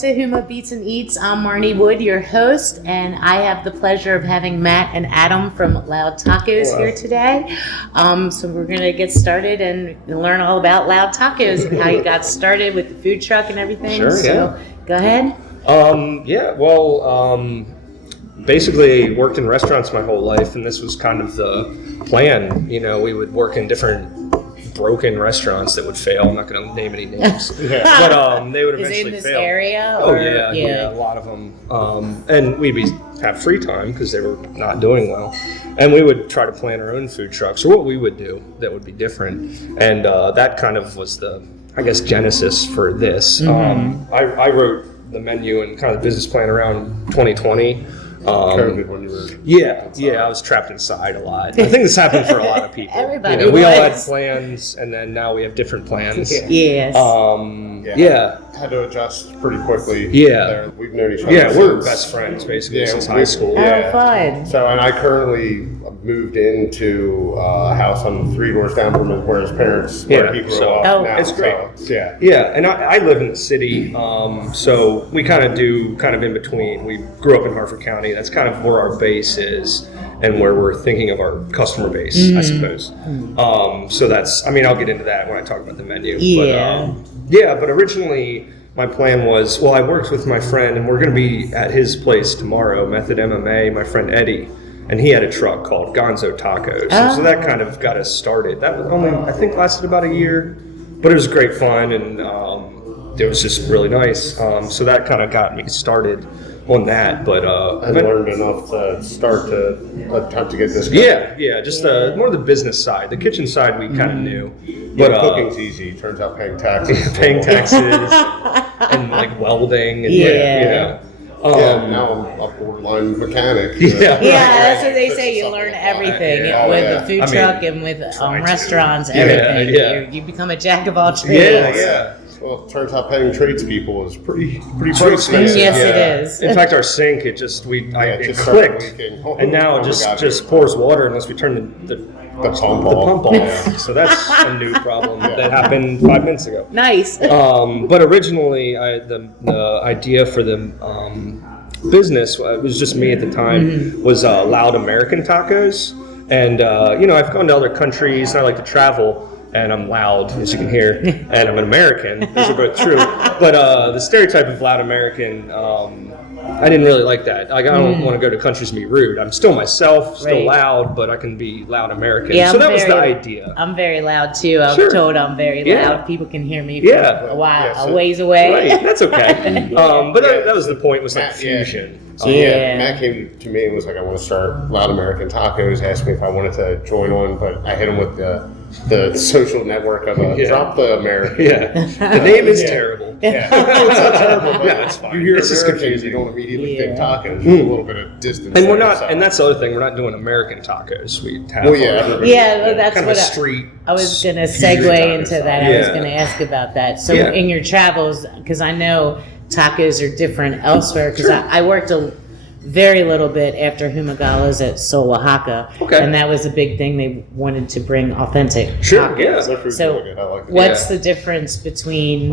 welcome to HUMA Beats and Eats. I'm Marnie Wood, your host, and I have the pleasure of having Matt and Adam from Loud Tacos here today. So we're going to get started and learn all about Loud Tacos and how you got started with the food truck and everything. Sure, so go ahead. Basically worked in restaurants my whole life, and this was kind of the plan. You know, we would work in different broken restaurants that would fail. I'm not going to name any names, but they would eventually fail. Is it in this fail. Area? Oh yeah, a lot of them. And we'd have free time because they were not doing well, and we would try to plan our own food trucks or what we would do that would be different. And that kind of was the, I guess, genesis for this. Mm-hmm. I wrote the menu and kind of the business plan around 2020. COVID when you were I was trapped inside a lot. I think this happened for a lot of people. Everybody we all had was. plans, and then now we have different plans. Yes. Had to adjust pretty quickly. Yeah. We've known each other. Yeah, we're since, best friends basically since high school. Oh, fun. So, and I currently moved into a house on 3 doors down from where his parents, where he grew up. Oh, now, it's great. So, Yeah, and I live in the city, so we kind of do in between. We grew up in Harford County. That's kind of where our base is and where we're thinking of our customer base, I suppose. So that's, I'll get into that when I talk about the menu. Yeah. But originally my plan was, I worked with my friend, and we're going to be at his place tomorrow, Method MMA, my friend Eddie. And he had a truck called Gonzo Tacos. So that kind of got us started. That was only, I think, lasted about a year. But it was great fun, and it was just really nice. So that kind of got me started on that. But I learned enough to start to attempt to get this going. Just more the business side. The kitchen side we kind of knew. But cooking's easy. Turns out paying taxes. And like welding. And now I'm a borderline mechanic. That's what they say. You learn everything with the food truck and with restaurants, everything. You become a jack of all trades. Well, it turns out paying tradespeople is pretty pricey. Yes, it is. In fact, our sink, it clicked, and now it just pours water unless we turn the pump off. So that's a new problem that happened 5 minutes ago. Nice. But originally, the idea for the business, it was just me at the time, was Loud American Tacos. And, I've gone to other countries, and I like to travel. And I'm loud, as you can hear, and I'm an American. Those are both true. But the stereotype of loud American, I didn't really like that. I don't want to go to countries and be rude. I'm still myself, still loud, but I can be loud American. Yeah, so that was the idea. I'm very loud too. I'm told I'm very loud. People can hear me from a ways away. Right, that's okay. But that was the point, was like fusion. Matt came to me and was like, I want to start Loud American Tacos, asked me if I wanted to join on, but I hit him with the social network of drop the American. The name is terrible. It's not terrible, but it's fine. You hear it's just American, confusing. you don't immediately think tacos. There's a little bit of distance. And we're not, and that's the other thing, we're not doing American tacos. We have that's kind what of a street. I was going to segue into that. I was going to ask about that. So in your travels, because I know tacos are different elsewhere, because I worked a very little bit after Humagalas at Sol Oaxaca, and that was a big thing. They wanted to bring authentic tacos. So what's the difference between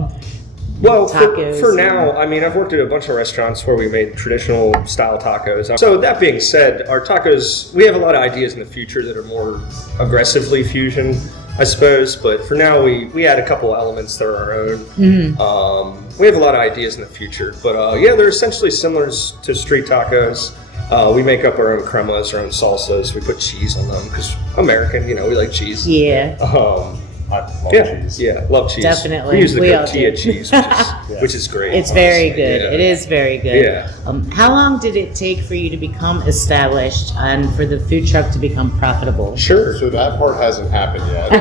tacos? For now, I've worked at a bunch of restaurants where we made traditional style tacos. So that being said, our tacos, we have a lot of ideas in the future that are more aggressively fusion, I suppose. But for now, we add a couple elements that are our own. We have a lot of ideas in the future. But they're essentially similar to street tacos. We make up our own cremas, our own salsas. We put cheese on them because American, we like cheese. I love cheese. Yeah, love cheese. Definitely. We use the tortilla cheese, which is great. It's very good. It is very good. Yeah. How long did it take for you to become established and for the food truck to become profitable? Sure. So that part hasn't happened yet.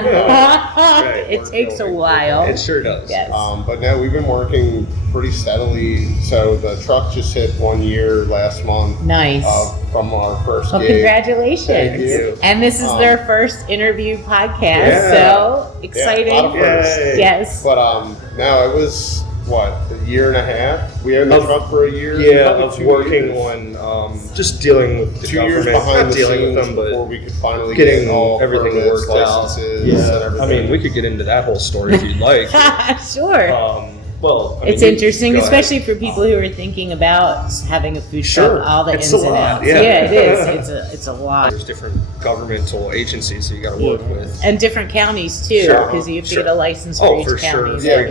It takes a while. It sure does. Yes. But no, we've been working pretty steadily. So the truck just hit 1 year last month. Nice. From our first gig. Congratulations. Thank you. And this is their first interview podcast, so exciting. A lot of firsts. Yes. But now it was, a year and a half? We owned the truck for a year? Of working on just dealing with the 2 government. years behind Not the dealing scenes with them, but before we could finally getting get all everything permits, worked out. licenses, and everything. We could get into that whole story if you'd like. Sure. Well, it's interesting, especially for people who are thinking about having a food truck. All the ins and outs. Yeah, it is. It's a lot. There's different governmental agencies that you got to work with, and different counties too, because you have to get a license for each county. Yeah,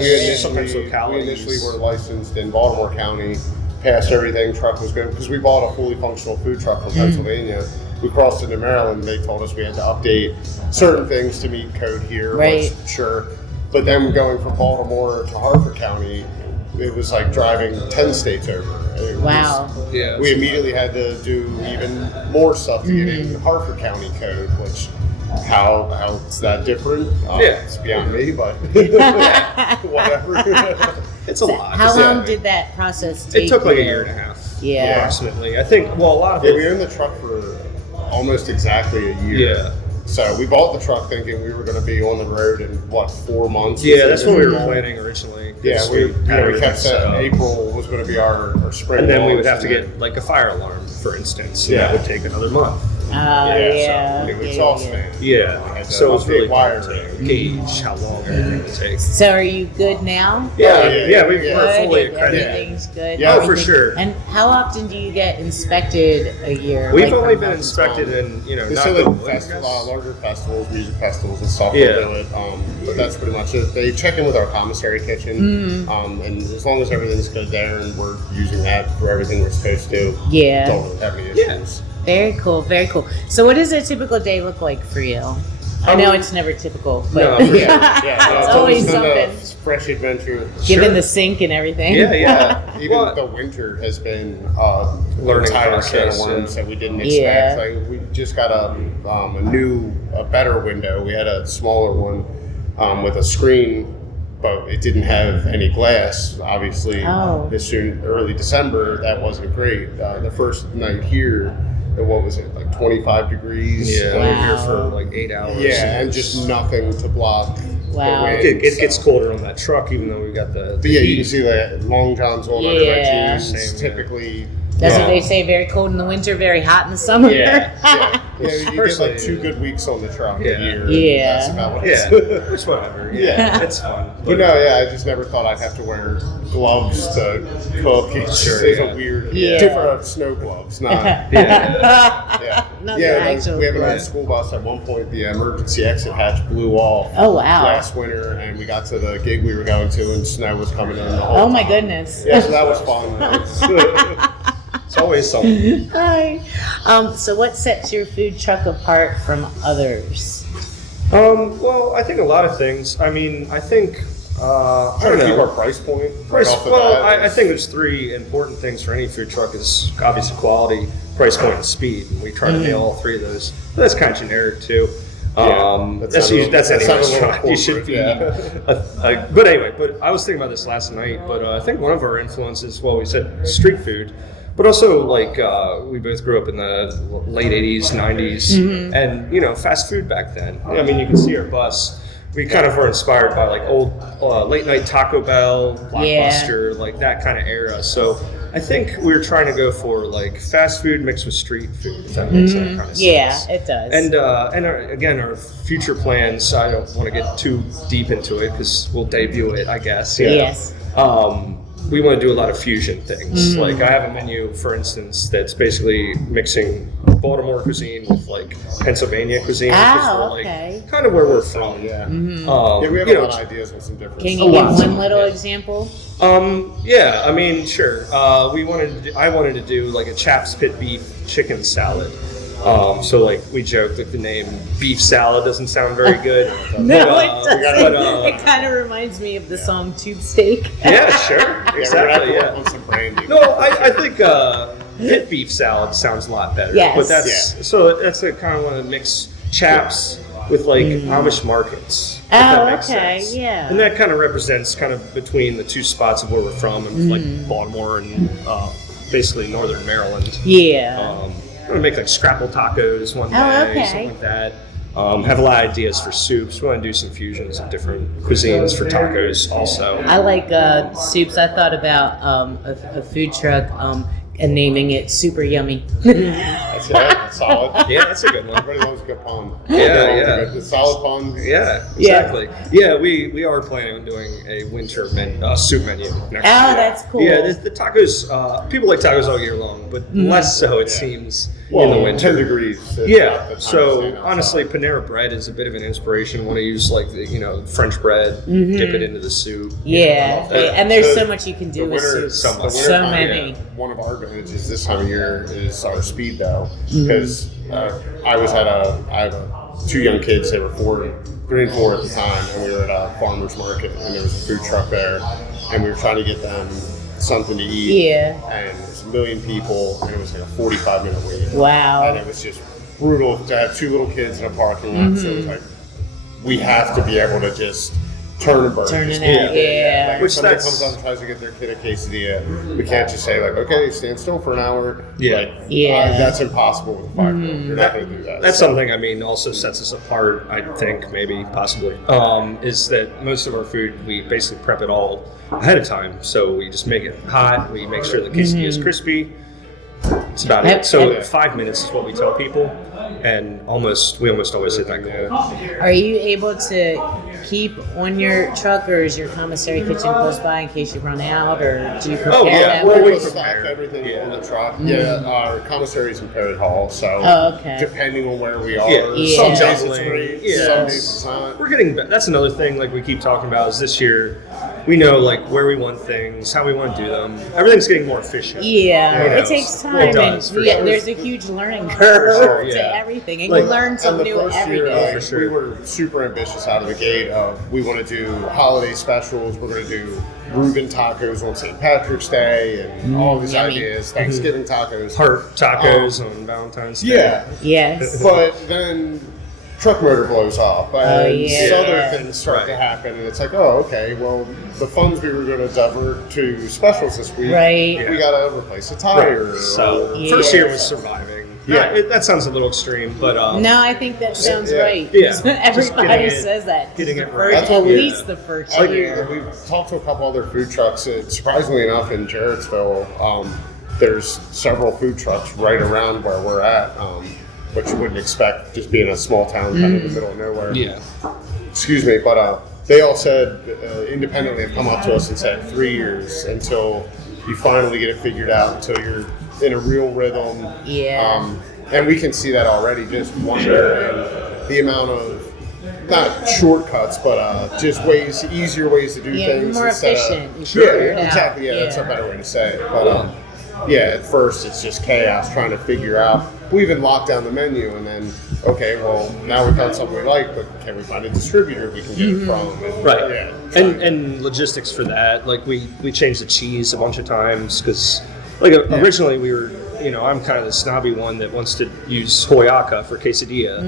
we initially were licensed in Baltimore County. Passed everything. Truck was good because we bought a fully functional food truck from Pennsylvania. We crossed into Maryland. They told us we had to update certain things to meet code here. Right. Sure. But then going from Baltimore to Harford County, it was like driving 10 states over. Wow. We immediately had to do even more stuff to get in Harford County code, which how is that different? It's beyond me, but whatever. It's a lot. How long did that process take? It took like a year and a half. Yeah. Approximately. I think, well, a lot of it. We were in the truck for almost exactly a year. Yeah. So we bought the truck thinking we were going to be on the road in 4 months? Yeah, that's what we were planning originally. Yeah, we kept saying April was going to be our spring. And then we would have to get like a fire alarm, for instance. And that would take another month. So it was exhausting. So it was really hard to gauge how long everything would take. So are you good now? Yeah, we're fully accredited. Everything's good. Yeah, for sure. And how often do you get inspected a year? We've only been inspected in, not larger festivals, music festivals and stuff. We'll do it. But that's pretty much it. They check in with our commissary kitchen, and as long as everything's good there and we're using that for everything we're supposed to, don't really have any issues. Very cool, very cool. So what does a typical day look like for you? I know it's never typical, but it's always something. Fresh adventure. Given the sink and everything. Even the winter has been learning entire can of process worms that we didn't expect. Like, we just got a better window. We had a smaller one with a screen, but it didn't have any glass. Obviously, early December, that wasn't great. The first night here, what was it, like 25 degrees? We were here for like 8 hours. And just nothing to block the wind. It gets colder on that truck, even though we got the But heat. you can see that long johns on under my jeans. Typically, that's what they say. Very cold in the winter, very hot in the summer. You get like 2 good weeks on the truck a year. That's about what it's. It's whatever. It's fun. But I just never thought I'd have to wear gloves to cook. It's a weird, different snow gloves, not. Not we have an gloves. old school bus. At one point, the emergency exit hatch blew off. Oh wow! Last winter, and we got to the gig we were going to, and snow was coming in the whole my time. goodness! Yeah, so that was fun. It's always something. Hi. So what sets your food truck apart from others? Well, I think a lot of things. I mean, I think trying to keep our price point. I think there's 3 important things for any food truck: is obviously quality, price point, and speed. And we try to nail all 3 of those. But that's kind of generic too. That's any restaurant. You should be. But anyway, I was thinking about this last night. But I think one of our influences, we said street food. But also, we both grew up in the late 80s, 90s, and, fast food back then. I mean, you can see our bus. We kind of were inspired by, old late-night Taco Bell, Blockbuster, that kind of era. So I think we were trying to go for, fast food mixed with street food, if that makes that kind of sense. Yeah, it does. And our future plans, I don't want to get too deep into it because we'll debut it, I guess. Yes. We want to do a lot of fusion things. I have a menu, for instance, that's basically mixing Baltimore cuisine with Pennsylvania cuisine, because we're kind of where we're from. We have a lot of ideas on some different. Can you give one little example? I mean, sure. I wanted to do a Chaps Pit beef chicken salad. We joked that the name beef salad doesn't sound very good. No, it doesn't. It kind of reminds me of the song Tube Steak. Yeah, sure. Exactly, on some branding. No, I think pit beef salad sounds a lot better. Yes. But that's kind of want to mix chaps with Amish markets. If that makes sense. Yeah. And that kind of represents kind of between the 2 spots of where we're from, and Baltimore and basically northern Maryland. Yeah. I'm going to make scrapple tacos one day, something like that. Have a lot of ideas for soups. We want to do some fusions of different cuisines for tacos also. I like soups. I thought about a food truck and naming it Super Yummy. That's it. That's solid. Yeah, that's a good one. Everybody loves a good pun. Yeah. The solid pun. Yeah, exactly. Yeah, we are planning on doing a winter soup menu next year. That's cool. Yeah, the tacos, people like tacos all year long, but less so it seems in the winter. 10 degrees. Yeah, so honestly, Panera bread is a bit of an inspiration. I want to use like the French bread, dip it into the soup. Yeah, and there's so much you can do with soup. So many. Yeah. One of our advantages this time of year is our speed though, because I have 2 young kids. They were 3 and 4 at the time, and we were at a farmer's market, and there was a food truck there, and we were trying to get them something to eat. Yeah. And there's a million people, and it was like a 45-minute wait. Wow. And it was just brutal to have 2 little kids in a parking lot. So it was like, we have to be able to just turn and burn. Turn it out, yeah. Like if somebody comes up and tries to get their kid a quesadilla, we can't just say like, okay, stand still for an hour. Yeah. Like, that's impossible with a 5-year-old. You're not going to do that. That's something, also sets us apart, I think, maybe, possibly, is that most of our food, we basically prep it all ahead of time. So we just make it hot, we make sure the quesadilla is crispy. That's about it. So 5 minutes is what we tell people, and we almost always hit that goal. Are you able to keep on your truck, or is your commissary kitchen close by in case you run out, or do you prepare that? We'll we stack everything on the truck. Our commissary's in Perry Hall, so depending on where we are, some days it's great, some days it's not. We're getting. That's another thing, like we keep talking about, is this year we know like where we want things, how we want to do them. Everything's getting more efficient. Yeah, it takes time. It does, and there's a huge learning curve to everything, and you learn something new every day. We were super ambitious out of the gate. We want to do holiday specials. We're going to do Reuben tacos on St. Patrick's Day, and all these ideas. Thanksgiving tacos, heart tacos on Valentine's Day. Yeah, yes. But then truck motor blows off, and other things start to happen, and it's like, okay, well, the funds we were going to divert to specials this week, we got to replace a tire. Right. So first year was surviving. Yeah, that sounds a little extreme, but no, I think that sounds right. Yeah, everybody says that. Getting it right. That's at least the first year. We've talked to a couple other food trucks. Surprisingly enough, in Jarrettsville, there's several food trucks right around where we're at, which you wouldn't expect, just being a small town kind of in the middle of nowhere. Yeah. Excuse me, but they all said independently have come up to us and said 3 years until you finally get it figured out, until you're in a real rhythm. Yeah. And we can see that already, just 1 year, and the amount of, not shortcuts, but just easier ways to do things. More efficient. Exactly. Yeah, that's a better way to say it. But at first it's just chaos trying to figure out. We even locked down the menu, and then now we found something we like, but can we find a distributor we can get it from? And, right. And logistics for that, like we changed the cheese a bunch of times because originally we were. I'm kind of the snobby one that wants to use Hoyaca for quesadilla,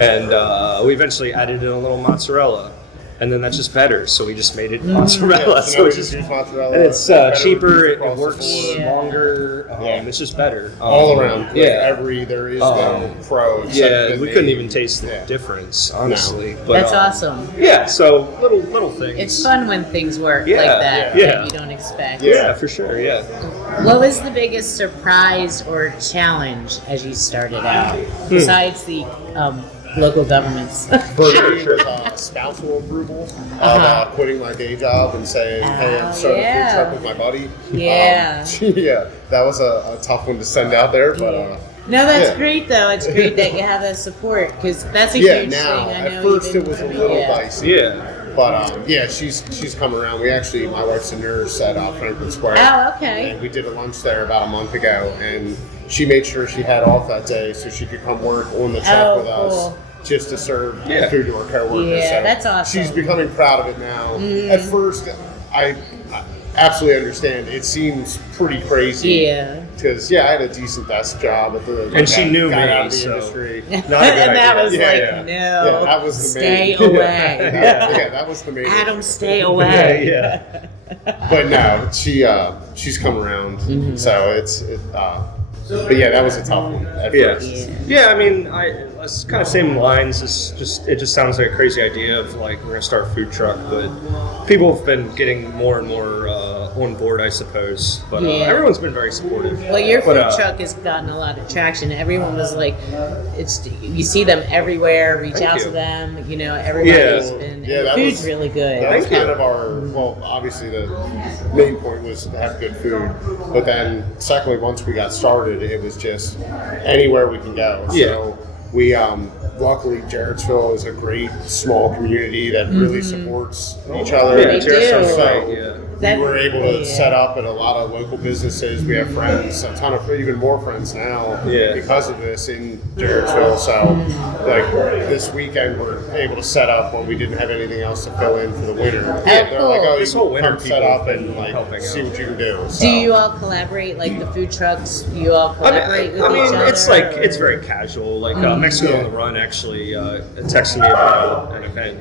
and we eventually added in a little mozzarella, and then that's just better. So we just made it mozzarella. So we just use mozzarella. And it's cheaper. It works longer. It's just better all around. There is no pro. Yeah, we couldn't even taste the difference, honestly. No. But that's awesome. Yeah, so little things. It's fun when things work like that that you don't expect. Yeah, for sure. Yeah. What was the biggest surprise or challenge as you started out, besides the local governments? For me, it was spousal approval of quitting my day job and saying, hey, I'm starting a food truck with my buddy. That was a tough one to send out there, but... No, that's great though. It's great that you have that support, because that's a huge thing. I know at first it was a little dicey. Yeah. But she's come around. My wife's a nurse at Franklin Square. Oh, okay. And we did a lunch there about a month ago, and she made sure she had off that day so she could come work on the truck with us, just to serve food to her coworkers. Yeah, so that's awesome. She's becoming proud of it now. At first, I absolutely understand. It seems pretty crazy. Yeah. Because I had a decent desk job at the and she knew me, industry. Not a good and that idea. was no. Yeah, that was the stay main. away. That was the main. Adam, stay away. Yeah. But no, she's come around, so but that was a tough one at first. Yeah. I mean, it's kind of same lines. It just sounds like a crazy idea of like we're gonna start a food truck, but people have been getting more and more on board, I suppose. But Yeah. everyone's been very supportive. Well, your food But, truck has gotten a lot of traction. Everyone was like, you see them everywhere. Reach Thank out you. to them. Everybody's Yeah. been. Yeah, and the that food's was- really good. That was Thank kind you. of well, obviously the main point was to have good food, but then secondly, once we got started, it was just anywhere we can go. Yeah. So we, luckily, Jarrettsville is a great small community that really supports each other. Yeah, They Jarrettsville's do. great, yeah. That- We were able to yeah. set up at a lot of local businesses. We have friends, a ton of, even more friends now Yeah. because of this in Jarrettsville. So, like this weekend, we're able to set up when we didn't have anything else to fill in for the winter. They're cool. like, oh, This you whole can winter come set people up have and been like helping see out. what you can do. So. Do you all collaborate, like the food trucks? You all collaborate with I mean, each other? it's like or- it's very casual. Like Mexico on the Run actually texted me about an event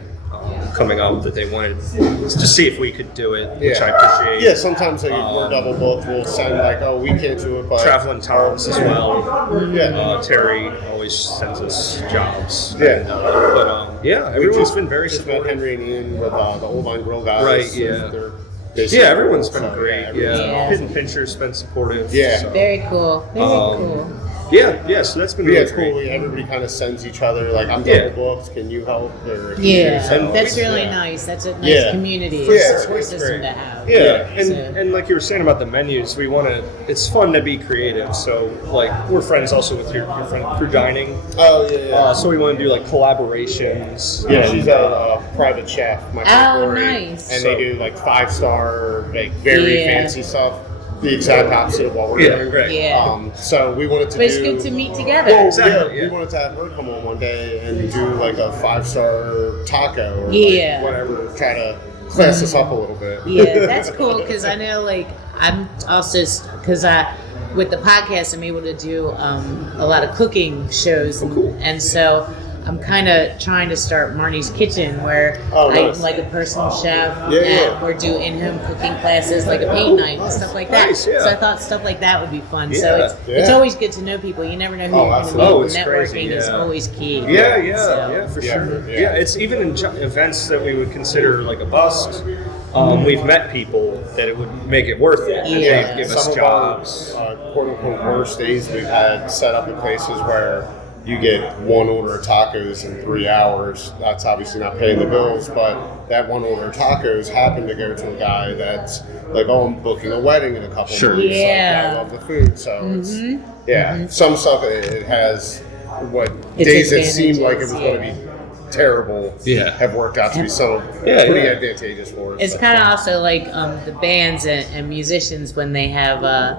coming up that they wanted to see if we could do it, which I appreciate. Yeah, sometimes like, if we're double booked, we'll send like, oh, we can't do it, but Traveling Toms as well. yeah. Terry always sends us jobs. Yeah. And, everyone's been very Just met supportive. Henry and Ian with the Old Line Grill guys. Right, yeah. They're basically- Yeah, everyone's been so, great. everyone's Yeah, Yeah. Hidden Pincher's been supportive. Yeah. so. Very cool. Very cool. Yeah. So that's been Yeah, really it's cool. great. Everybody kind of sends each other like, I'm Yeah. double booked. Can you help? Or, if you do, Yeah, so, that's really yeah. nice. That's a nice Yeah. community Yeah, support it's system great. to have. Yeah, So- and like you were saying about the menus, we want to. It's fun to be creative. So like we're friends also with your friend Crew Dining. Oh yeah. So we want to do like collaborations. Yeah, she's a private chef, my friend Oh, Lori, nice. and they do like 5-star, like very Yeah. fancy stuff. The exact opposite of what we're Yeah, doing. right. Yeah. So we wanted to But it's do. good to meet together. Well, Exactly, yeah, yeah. we wanted to have her come on one day and do like a 5-star taco or Yeah. like whatever. Try to class us up a little bit. Yeah, that's cool because I know, like, I'm also because with the podcast, I'm able to do a lot of cooking shows, and so I'm kind of trying to start Marnie's Kitchen, where nice. I'm like a personal chef, Yeah, and yeah. we're doing in-home cooking classes, like a paint night and stuff like that. Nice, yeah. So I thought stuff like that would be fun. So Yeah, it's yeah. always good to know people. You never know who Oh, you're going to absolutely. meet. It's Networking crazy, is yeah. always key. Yeah, So- for Yeah, sure. yeah. Yeah, it's even in events that we would consider like a bust. We've met people that it would make it worth it. And Yeah. they give us Some jobs. of our quote unquote worst days we've had set up in places where you get one order of tacos in 3 hours. That's obviously not paying the bills, but that one order of tacos happened to go to a guy that's like, oh, I'm booking a wedding in a couple Sure. months. Yeah. Like, I love the food. So it's, some stuff it has what Its days that seemed like it was advantages, going to be terrible Yeah. have worked out to be some Yeah, pretty yeah. advantageous for us. It's kind of also like the bands and musicians when they have a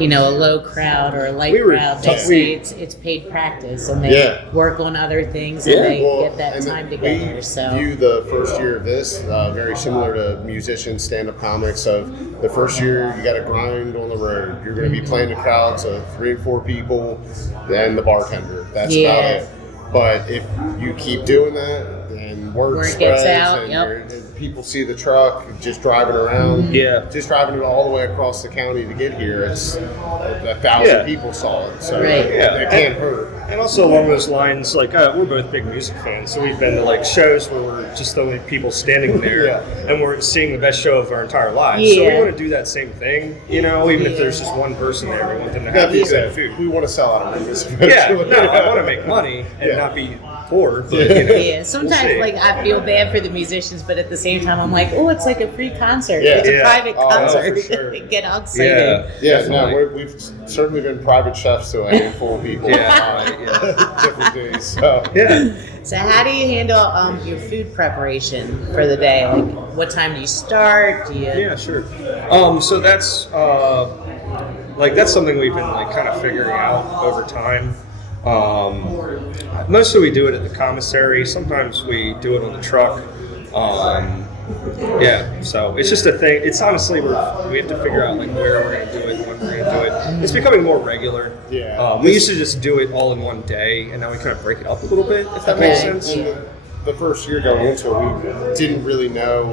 low crowd or a light We were crowd. They tough- say it's paid practice and they Yeah. work on other things Yeah. and they Well, get that and time we together. So view the first year of this very similar to musicians, stand-up comics. Of the first year, you got to grind on the road. You're going to be playing to crowds of 3 or 4 people, and the bartender. That's Yeah. about it. But if you keep doing that, and word Word spreads, gets out, and yep. and people see the truck just driving around, Yeah. just driving it all the way across the county to get here, it's 1,000 Yeah. people saw it. So Right. Yeah. it can't hurt. And also along those lines, like we're both big music fans, so we've been to like shows where we're just the only people standing there, Yeah. and we're seeing the best show of our entire lives. So Yeah. we want to do that same thing, even if there's just one person there, we want them to That have the being same said, food. we want to sell out of this. Yeah, no, I want to make money and Yeah. not be poor, but yeah, sometimes we'll see. like I feel bad for the musicians, but at the same time I'm like, oh, it's like a free concert. Yeah. It's a Yeah. private Oh, no, concert. for sure. Get all excited. Yeah, definitely. no, we've certainly been private chefs to a handful of people Yeah, on right, yeah. different days. So Yeah. So how do you handle your food preparation for the day? Like, what time do you start? Do you? Yeah, sure. So that's that's something we've been like kind of figuring out over time. Mostly we do it at the commissary. Sometimes we do it on the truck. So it's just a thing. It's honestly we have to figure out like where we're going to do it, when we're going to do it. It's becoming more regular. Yeah. We used to just do it all in one day, and now we kind of break it up a little bit, if that makes Okay. sense. and the first year going into it, we didn't really know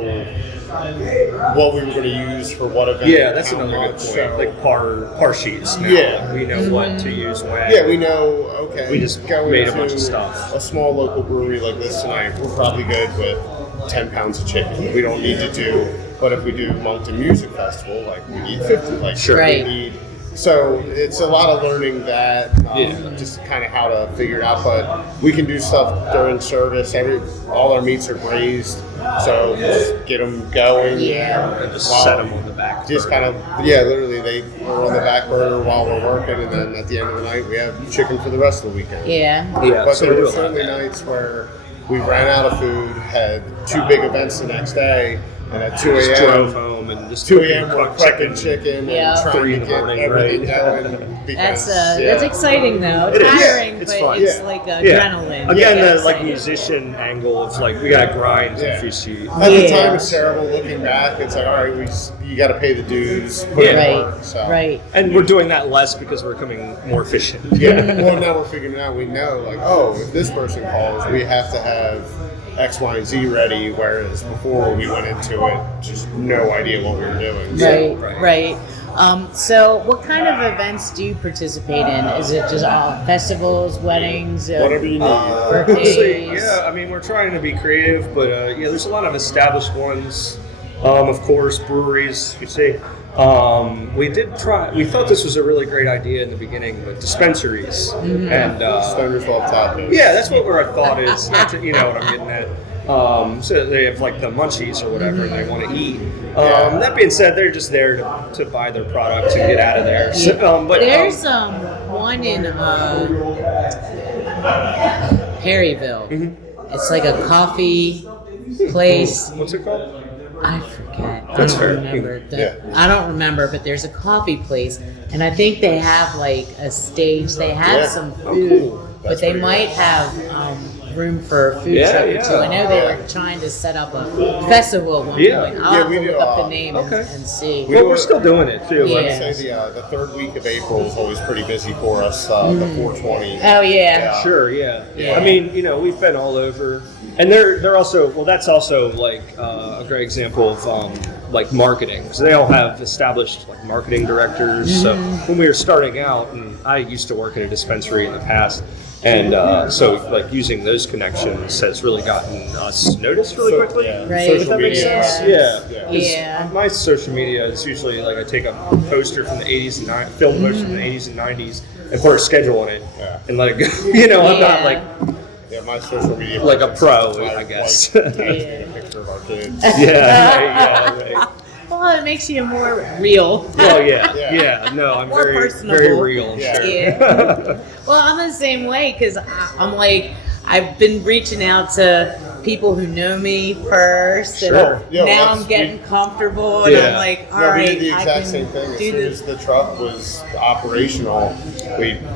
what we were going to use for what event. Yeah, that's how another good much, point. so- Like par sheets. Now. Yeah. we know what to use when. yeah, we know. Okay, We just going made a to bunch of stuff. A small local brewery like this tonight, we're probably good with 10 pounds of chicken. We don't need to do But if we do Moncton Music Festival, like we need 50. Like Right. we need. So it's a lot of learning that, just kind of how to figure it out. But we can do stuff during service. All our meats are braised, so just get them going. And just set them on the back. Just kind of, literally they are on the back burner while we're working, and then at the end of the night we have chicken for the rest of the weekend. Yeah. But So there we were do a lot of certainly that. nights where we ran out of food, had 2 big events the next day, and at 2 Just a.m. drove home and just 2 a.m. we're cooked prepping chicken Yeah. and trying 3 to in the get morning, everything right? going. Because, That's exciting though. It is. Tiring, It's but fun. it's like adrenaline. Again, Yeah, the like exciting. musician angle of like we gotta grind Yeah. if you see. At the time, it's terrible. Looking back, it's like, all right, you got to pay the dues, put in Right, work. So. right. And we're doing that less because we're becoming more efficient. Yeah. Well, now we're figuring it out. We know, like, oh, if this person calls, we have to have X, Y, and Z ready. Whereas before, when we went into it, just no idea what we were doing. So, Right. So, what kind of events do you participate in? Is it just festivals, weddings, whatever you need. Honestly, birthdays? yeah. I mean, we're trying to be creative, but there's a lot of established ones. Of course, breweries. You see, we did try. We thought this was a really great idea in the beginning, but dispensaries and Stoners love tacos. yeah, that's what our thought is. Not to, you know what I'm getting at. So they have like the munchies or whatever, and they want to eat. That being said, they're just there to buy their product and get out of there. So, but There's one in Perryville. It's like a coffee place. what's it called? I forget. That's I fair. don't remember. Yeah. I don't remember, but there's a coffee place, and I think they have like a stage. They have Yeah. some Oh, food, cool. but That's they pretty might good. have room for a food Yeah, truck or yeah. two. I know they Yeah. were trying to set up a festival at one Yeah. point. I'll Yeah, have we to do, look up the name okay. and see. Well, we're still doing it too. Yeah. I would say the third week of April is always pretty busy for us. The 420. Oh yeah. Sure, yeah. Yeah. I mean, we've been all over, and they're also that's also like a great example of like marketing. So they all have established like marketing directors. So when we were starting out, and I used to work at a dispensary in the past, and so like using those connections has really gotten us noticed really quickly. Right. If Social that makes media. sense. Yeah. 'Cause Yeah. My social media, it's usually like I take a poster from the 80s and film poster from the 80s and 90s and put a schedule on it and let it go. I'm not like Yeah, my social media. Like a pro, my I guess. wife taking a picture of our kids. right. Well, it makes you more real. Oh Yeah. No, I'm More very personable. real. Yeah. Sure. Yeah. Well, I'm the same way because I'm like, I've been reaching out to people who know me first, and Sure. Yeah, now that's- I'm getting comfortable, and Yeah. I'm like, all No, we right, did the I exact can same thing. As do soon this. as the truck was operational,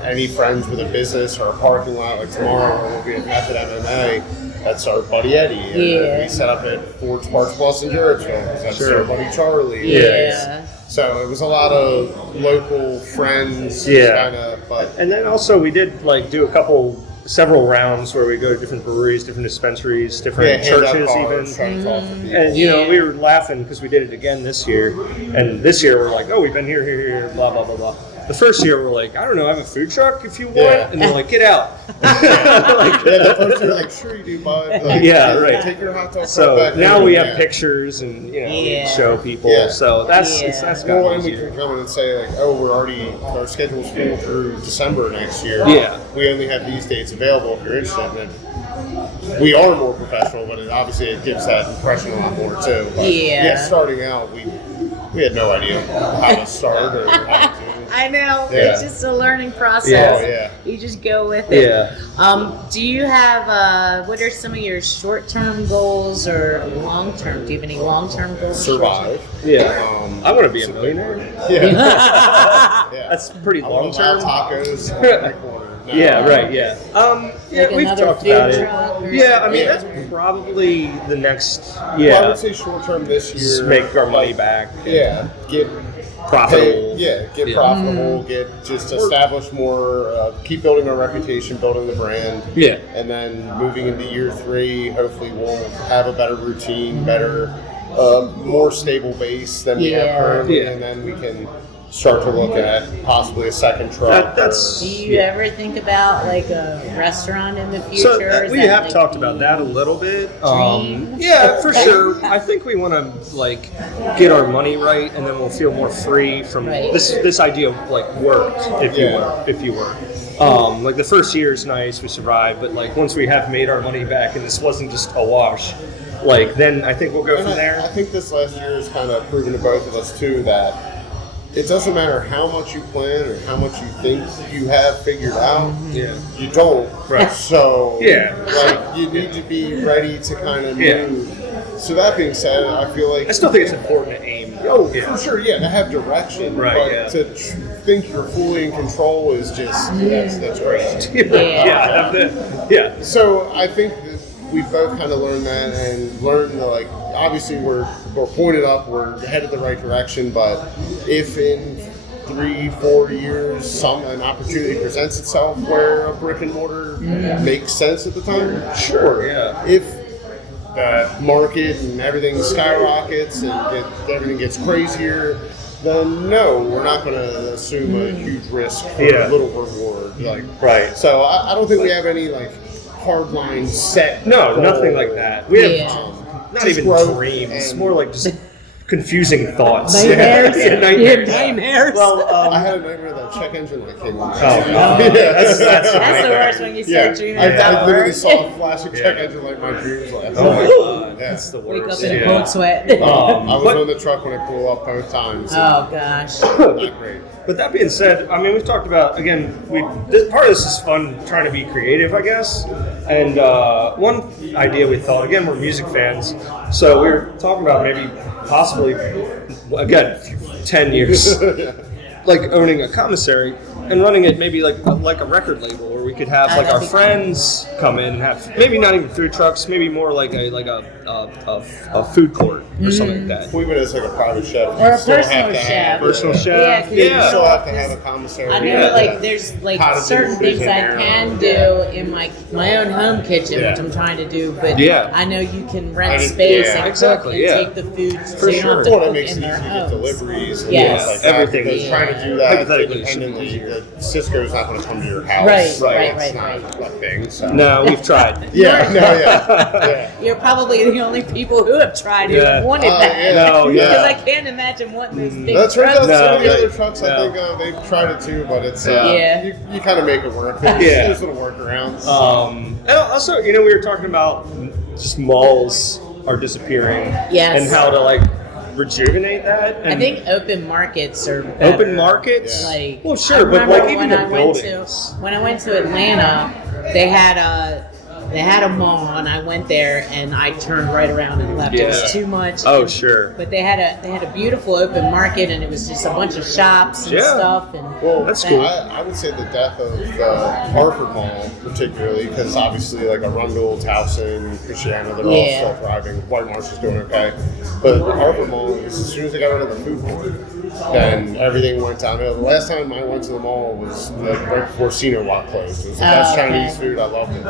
any friends with a business or a parking lot, like tomorrow we'll be at Method MMA. That's our buddy Eddie. And Yeah. we set up at Ford's Parts Plus in Jericho. That's Sure. our buddy Charlie. Yeah. So it was a lot of local friends. Yeah. Kind of, but And then also we did like do several rounds where we go to different breweries, different dispensaries, different hand out churches cards, even. trying to talk to people. And we were laughing because we did it again this year, and this year we're like, oh, we've been here, blah blah blah blah. The first year we're like, I don't know, I have a food truck if you want, Yeah. and they're like, get out. The first year, like, sure you do, bud. Like, Yeah, right. Take your hot dog. So back now home. we have Yeah. pictures and we Yeah. show people. Yeah. So that's Yeah. that's Well, gotten and we easier. can come in and say like, oh, our schedule's full through December next year. Yeah. We only have these dates available if you're interested. And we are more professional, but obviously it gives that impression a lot more too. But Yeah. starting out, we had no idea how to start or how to do. I know. Yeah. It's just a learning process. Yeah. Oh, yeah. You just go with it. Yeah. Do you have what are some of your short-term goals or long-term? Do you have any long-term goals? Survive. Yeah. I want to be a so- millionaire. Yeah. Yeah. That's pretty I long want to buy term. tacos on every corner. No. Yeah, right, yeah. Yeah, Like we've another talked food about it. truck or Yeah, I mean, Yeah. that's probably the next, Well, I yeah, would say short term this year. just make our money back. Yeah. Get Profitable. Get Yeah. profitable, get just establish more, keep building our reputation, building the brand. Yeah. And then moving into year 3, hopefully we'll have a better routine, better, more stable base than we have Yeah. currently, Yeah. and then we can start to look at possibly a second truck. Do you ever think about like a restaurant in the future? So we have talked about that a little bit. Yeah, for sure. I think we want to like get our money right, and then we'll feel more free from this idea of like work, if you were. Like the first year is nice, we survived, but like once we have made our money back, and this wasn't just a wash, like then I think we'll go from there. I think this last year has kind of proven to both of us too that it doesn't matter how much you plan or how much you think you have figured out. Yeah. You don't. Right. So like you need to be ready to kind of move. So that being said, I feel like I still think it's important to aim. For sure, to have direction, but to think you're fully in control is just that's crazy. So I think that we both kind of learned that and learned that, like, obviously we're pointed up, we're headed the right direction, but if in 3-4 years an opportunity presents itself where a brick and mortar makes sense at the time, sure. If the market and everything skyrockets and everything gets crazier, then no, we're not going to assume a huge risk for a little reward. So I don't think we have any like hard line set. No, nothing like that. We have not even dreams. It's more like just confusing thoughts. Nightmares. Well, I had a nightmare that check engine light came on. That's the worst when you start dreaming about I literally saw a flashing check engine light in my dreams last night. Oh my god, that's the worst. Wake up in a cold sweat. I was on the truck when it blew up both times. Oh gosh. Not great. But that being said, I mean, we've talked about, again, part of this is fun trying to be creative, I guess. And one idea we thought, again, we're music fans, so we were talking about maybe possibly, again, 10 years, like owning a commissary and running it maybe like a record label where we could have like our friends come in and have maybe not even food trucks, maybe more like a food court or something like that. We would as like a private chef. Or a personal chef. Personal chef. You still have to have a commissary. I know, like, there's like certain things I can do in my own home kitchen, which I'm trying to do, but I know you can rent space and cook and take the food so you don't have to cook in their homes. Deliveries. Everything. They're trying to do that independently. Cisco's not going to come to your house. Right. A thing. So. No, we've tried. You're probably the only people who have tried it and wanted that. Because I can't imagine wanting those big trucks. Some of the other trucks, I think they've tried it too, but it's you kind of make it work. There's little workarounds. And also, we were talking about just malls are disappearing and how to like rejuvenate that. And I think open markets are better. Open markets? Like, well, sure, but like even the buildings. When I went to Atlanta, they had a mall, and I went there, and I turned right around and left. It was too much. Oh, sure. But they had a beautiful open market, and it was just a bunch of shops and stuff. And that's cool. I would say the death of the Hartford Mall, particularly, because obviously like Arundel, Towson, Christiana, they're all still thriving. White Marsh is doing okay, but the Hartford Mall, as soon as they got rid of the food court, then everything went downhill. The last time I went to the mall was right before Sinowalk closed. It was the best Chinese food. I loved it.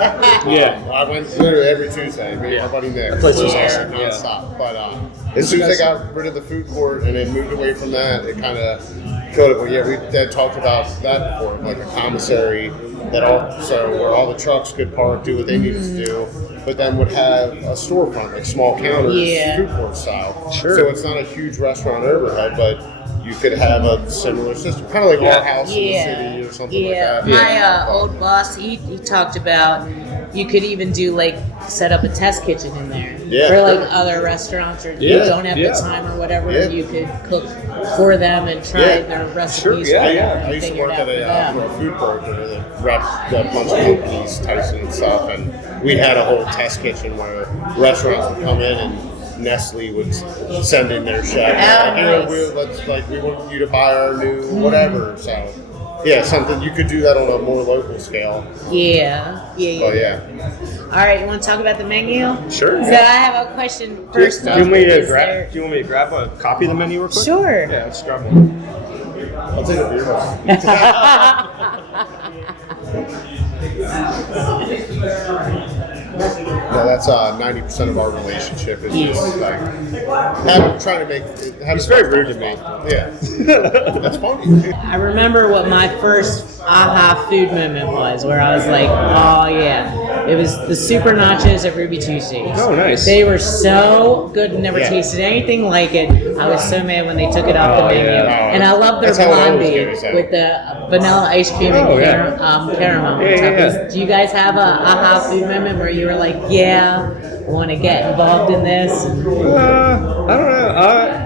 I went literally every Tuesday. Me and my buddy Nick. That place was there awesome. nonstop. But as soon as they got rid of the food court and they moved away from that, it kind of killed it. But we had talked about that before, like a commissary that also where all the trucks could park, do what they needed to do, but then would have a storefront, like small counters, food court style. Sure. So it's not a huge restaurant overhead, but you could have a similar system, kind of like our house in the city or something like that. My old boss, he talked about you could even do like set up a test kitchen in there for like other restaurants, or you don't have the time or whatever, you could cook for them and try their recipes. I used to work at a food court that repped a bunch of companies, Tyson and stuff, and we had a whole test kitchen where restaurants would come in and Nestle would send in their chef. We want you to buy our new whatever. So, something you could do that on a more local scale. All right, you want to talk about the menu? Sure. So I have a question first. Do you want me to grab a copy of the menu real quick? Sure. Yeah, let's grab one. I'll take a beer. that's 90% of our relationship is just like trying to make. He's very rude to me. Yeah, that's funny. I remember what my first aha food moment was, where I was like, oh yeah. It was the super nachos at Ruby Tuesdays. Oh, nice. They were so good, never tasted anything like it. I was so mad when they took it off the menu. Yeah. And I love their blondie with the vanilla ice cream and caramel. Yeah. Do you guys have a aha food moment where you were like, yeah, I want to get involved in this? I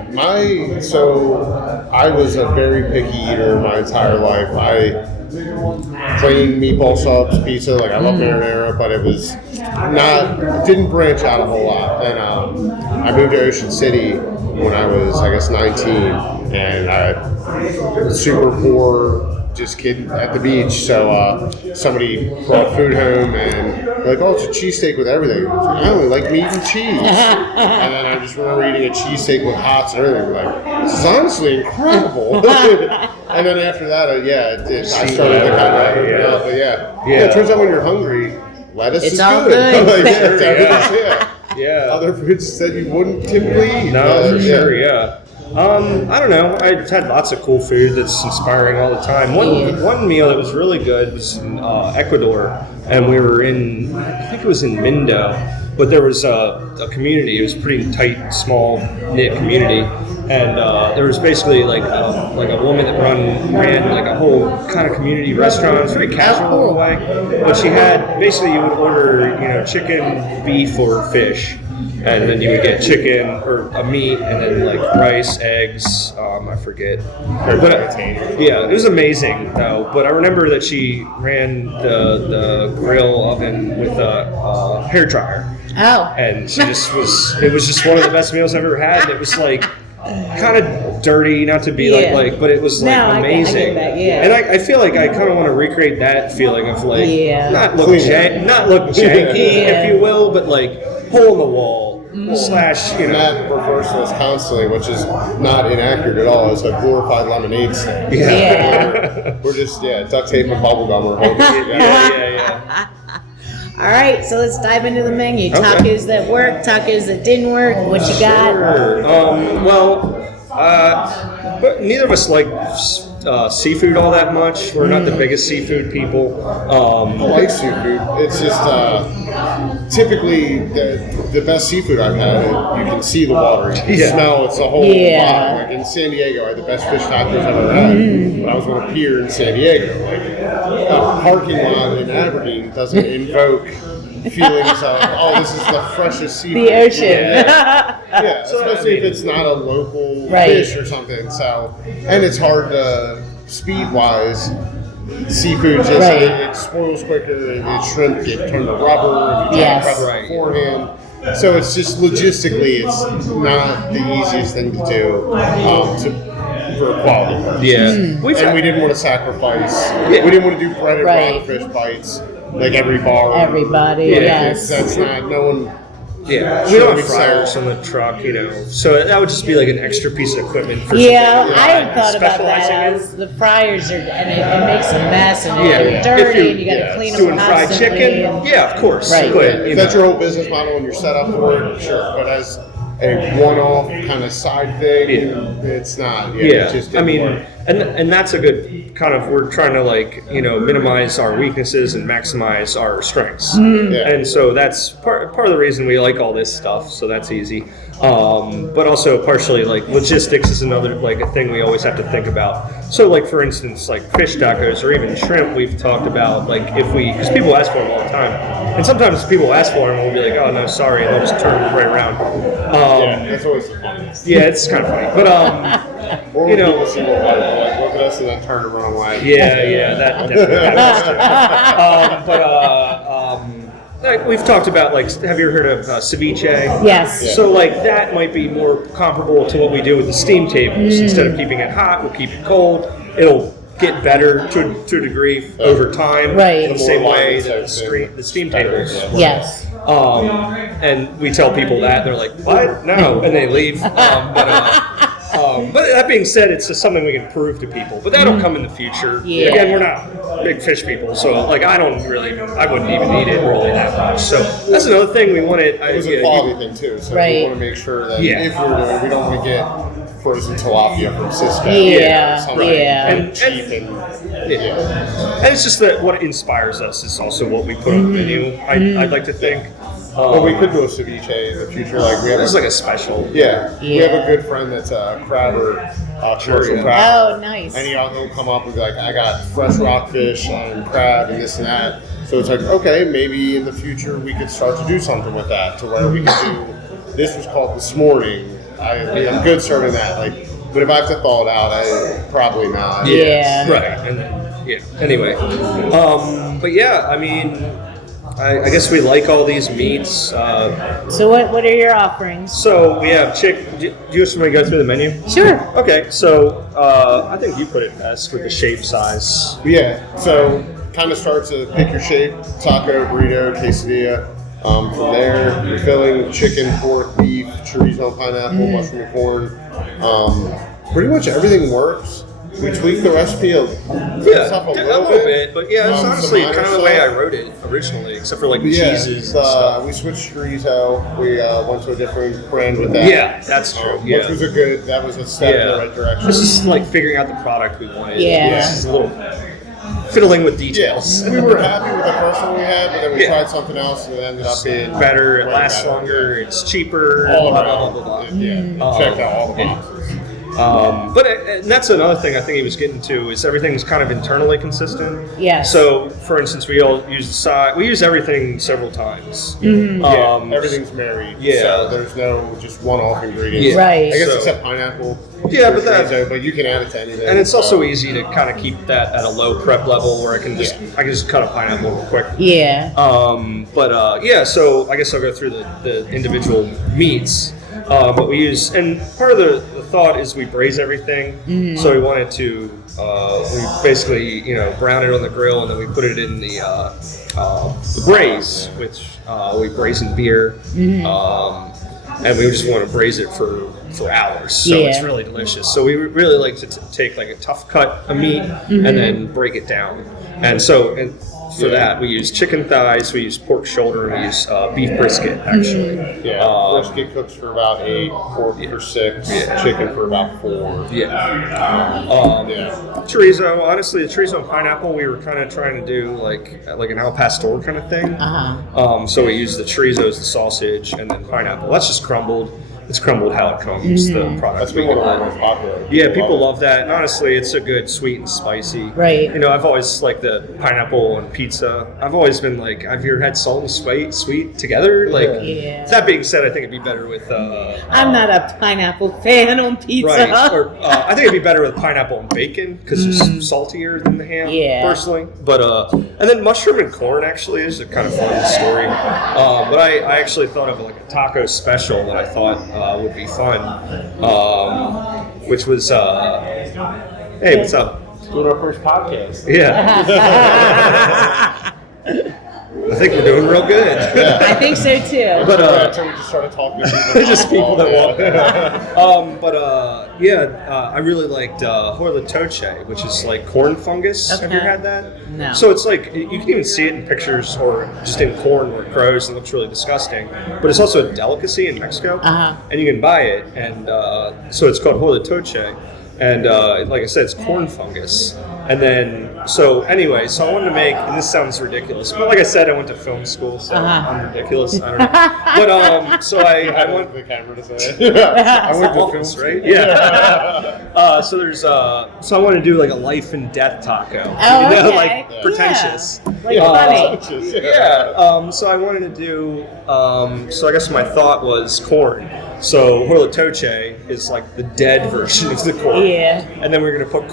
don't know. So I was a very picky eater my entire life. Plain meatball subs, pizza, like I love marinara, but it didn't branch out a whole lot. And I moved to Ocean City when I was, I guess, 19, and I was super poor, just kid at the beach. So somebody brought food home and like, oh, it's a cheesesteak with everything. I was like, I only like meat and cheese. And then I just remember eating a cheesesteak with hots and everything. Like, this is honestly incredible. And then after that, I started to kind of open up. But yeah, it turns out when you're hungry, lettuce is good. Yeah. Other foods that you wouldn't typically eat. No, for sure, yeah. I don't know. I've had lots of cool food that's inspiring all the time. One meal that was really good was in Ecuador, and we were I think it was in Mindo, but there was a community. It was a pretty tight, small knit community, and there was basically like a woman that ran like a whole kind of community restaurant. It was very casual in a way, but she had basically you would order chicken, beef, or fish. And then you would get chicken or a meat, and then like rice, eggs. I forget. But it was amazing though. But I remember that she ran the grill oven with a hair dryer. Oh. And she just was. It was just one of the best meals I've ever had. It was like kind of dirty, not to be like, but it was like amazing. I get that, And I feel like I kind of want to recreate that feeling of like not look janky, if you will, but like hole in the wall. Slash, Matt refers to us constantly, which is not inaccurate at all. It's a glorified lemonade stand. Yeah. We're just duct tape and bubble gum. Yeah. All right, so let's dive into the menu. Okay. Tacos that work, tacos that didn't work. What you got? Sure. But neither of us like seafood all that much. We're not the biggest seafood people. I like seafood. It's just typically the best seafood I've had. You can see the water, you can smell. It's a whole vibe. Like in San Diego, I had the best fish tacos I've ever had. But I was on a pier in San Diego. A parking lot in Aberdeen doesn't invoke feelings of, this is the freshest seafood. The ocean. Yeah, especially if it's not a local fish or something. So, and it's hard to speed-wise. Seafood just it spoils quicker. The shrimp get turned to rubber if you try to prep it beforehand. So it's just logistically, it's not the easiest thing to do for quality purposes. Yeah, and we didn't want to sacrifice. We didn't want to do breaded rockfish bites like every bar. Everybody, yes. That's not no one. Yeah, we don't have fryers on the truck, so that would just be like an extra piece of equipment for I had thought about that. The fryers and it makes a mess and they're dirty and you got to clean them doing fried chicken, of course. Right. But, if that's your whole business model and you're set up for it, sure. But as a one-off kind of side thing, it's not. It just didn't work. And that's a good kind of, we're trying to minimize our weaknesses and maximize our strengths. And so that's part of the reason we like all this stuff, so that's easy. But also partially logistics is another a thing we always have to think about. So for instance, fish tacos or even shrimp, we've talked about because people ask for them all the time. And sometimes people ask for them and we'll be like, oh no, sorry, and they'll just turn right around. That's always the funniest. Yeah, it's kind of funny. But or people see what look at us and then turn and run away. Yeah, that definitely happens. We've talked about have you heard of ceviche? Yes. So that might be more comparable to what we do with the steam tables. Instead of keeping it hot, we'll keep it cold. It'll get better to a degree over time. Right. The same way that the steam tables. Yes. And we tell people that they're like, what? No, and they leave. But that being said, it's just something we can prove to people. But that'll come in the future. Yeah. Again, we're not big fish people, so like I wouldn't even eat it really that much. So that's another thing we wanted. It was a quality thing too, so we want to make sure that if we're doing it, we don't want to get frozen tilapia from Cisco. And cheap and it's just that what inspires us is also what we put on the menu. I'd like to think. But we could do a ceviche in the future. Like we have like a special. We have a good friend that's a crabber, commercial crabber. Oh, nice. And he'll come up and be like, I got fresh rockfish and crab and this and that. So it's like, okay, maybe in the future we could start to do something with that to where we could do. This was called this morning. I'm good serving that. Like, but if I have to thaw it out, I probably not. Yeah. Right. And anyway, but yeah, I mean. I guess we like all these meats. So what are your offerings? So we have chick. Do you just want to go through the menu? Sure. Okay. So I think you put it best with the shape size. Yeah. So kind of starts to pick your shape: taco, burrito, quesadilla. From there, you're filling chicken, pork, beef, chorizo, pineapple, mushroom, and corn. Pretty much everything works. We tweaked the recipe a little bit, but yeah, it's honestly kind of the way I wrote it originally, except for like the cheeses and stuff. We switched chorizo. We went to a different brand with that. Yeah, that's true. Which was that was a step in the right direction. It's just like figuring out the product we wanted. Yeah. This is a little fiddling with details. We were happy with the first one we had, but then we tried something else and it ended up being better. It lasts longer. It's cheaper. All blah, blah, blah, blah, blah. Checked out all the boxes. But and that's another thing I think he was getting to is everything's kind of internally consistent. Yeah. So, for instance, we all use we use everything several times. Everything's married. Yeah. So there's no just one-off ingredients. Yeah. Right. I guess except pineapple. Yeah, but you can add it to anything. And it's also easy to kind of keep that at a low prep level where I can just cut a pineapple real quick. Yeah. So I guess I'll go through the individual meats. But we use, and part of the thought is we braise everything. So we wanted to, we basically, brown it on the grill and then we put it in the braise, which we braise in beer. And we just want to braise it for hours. So it's really delicious. So we really like to take like a tough cut of meat and then break it down. And so, for that, we use chicken thighs, we use pork shoulder, and we use beef brisket, actually. Brisket cooks for about 8, pork for 6, chicken for about 4. Chorizo, honestly, the chorizo and pineapple, we were kind of trying to do like an al pastor kind of thing. So we use the chorizo as the sausage, and then pineapple. That's just crumbled. It's crumbled how it comes, the product. That's been one of our most popular. Yeah, people love that. And honestly, it's a good sweet and spicy. Right. I've always liked the pineapple and pizza. I've always been like, have you ever had salt and sweet together? Like, that being said, I think it'd be better with... I'm not a pineapple fan on pizza. Right. Or, I think it'd be better with pineapple and bacon because it's saltier than the ham, personally. But, and then mushroom and corn actually is a kind of fun story. But I actually thought of like a taco special that I thought would be fun, which was, hey, what's up? Doing our first podcast. Yeah. I think we're doing real good. I think so too. But until we just started talking to people. Just people that walk in. I really liked horlitoche, which is like corn fungus. Okay. Have you had that? No. So it's like, you can even see it in pictures or just in corn where it grows and looks really disgusting. But it's also a delicacy in Mexico. And you can buy it. And so it's called horlitoche. And like I said, it's corn fungus. And then, so I wanted to make, and this sounds ridiculous, but like I said, I went to film school, so I'm ridiculous. I don't know. But, so I went... the camera to say it. I went to film school. Right? Yeah. So I wanted to do like a life and death taco. Okay. Like pretentious. Like funny. So I wanted to do, so I guess my thought was corn. So horlitoche is like the dead version of the corn. Yeah. And then we're going to put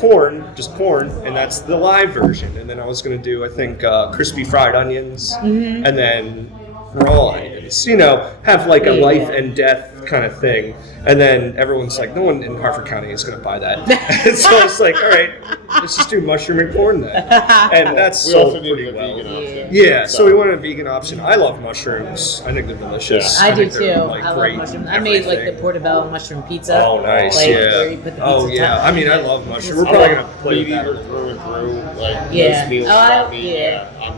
just corn, and that's the live version. And then I was going to do, I think, crispy fried onions, and then raw onions, have like a life and death kind of thing. And then everyone's like, no one in Harford County is going to buy that. And so it's like, all right, let's just do mushroom and corn then. And that's sold pretty well. Vegan option. Yeah, so we wanted a vegan option. I love mushrooms. I think they're delicious. I do think too. they're, like, I love great mushrooms. I everything. made like the portobello mushroom pizza. Oh, nice. Like, yeah. where you put the Oh, pizza yeah. top I mean, I on it. love mushrooms. We're probably going to play Meat with that. eater through and through. Like Yeah. most meals Oh, about me. yeah.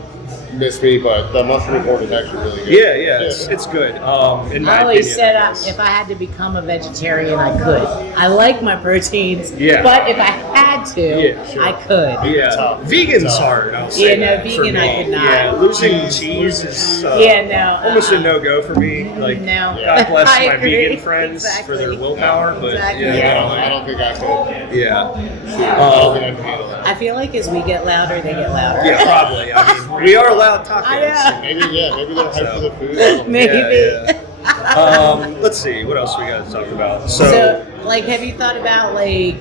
Miss me, but the mushroom and corn is actually really good. Yeah, it's good. In my I always opinion, said I guess. if I had to become a vegetarian, I could. I like my proteins, Yeah. but if I had to, Yeah, sure. I could. Yeah, Tough. vegan's hard. I'll say no, that for vegan me. I could not. Yeah, losing cheese is almost a no-go for me. Like, No. God bless I my agree. vegan friends Exactly. for their willpower, but Exactly. I don't think I could. yeah, I don't think I could handle that. I feel like as we get louder, they get louder. yeah, probably. I mean, we are allowed tacos. I know. Maybe they're hyped for the food. I don't know. Maybe. Yeah. Let's see, what else we got to talk about? So, like, have you thought about like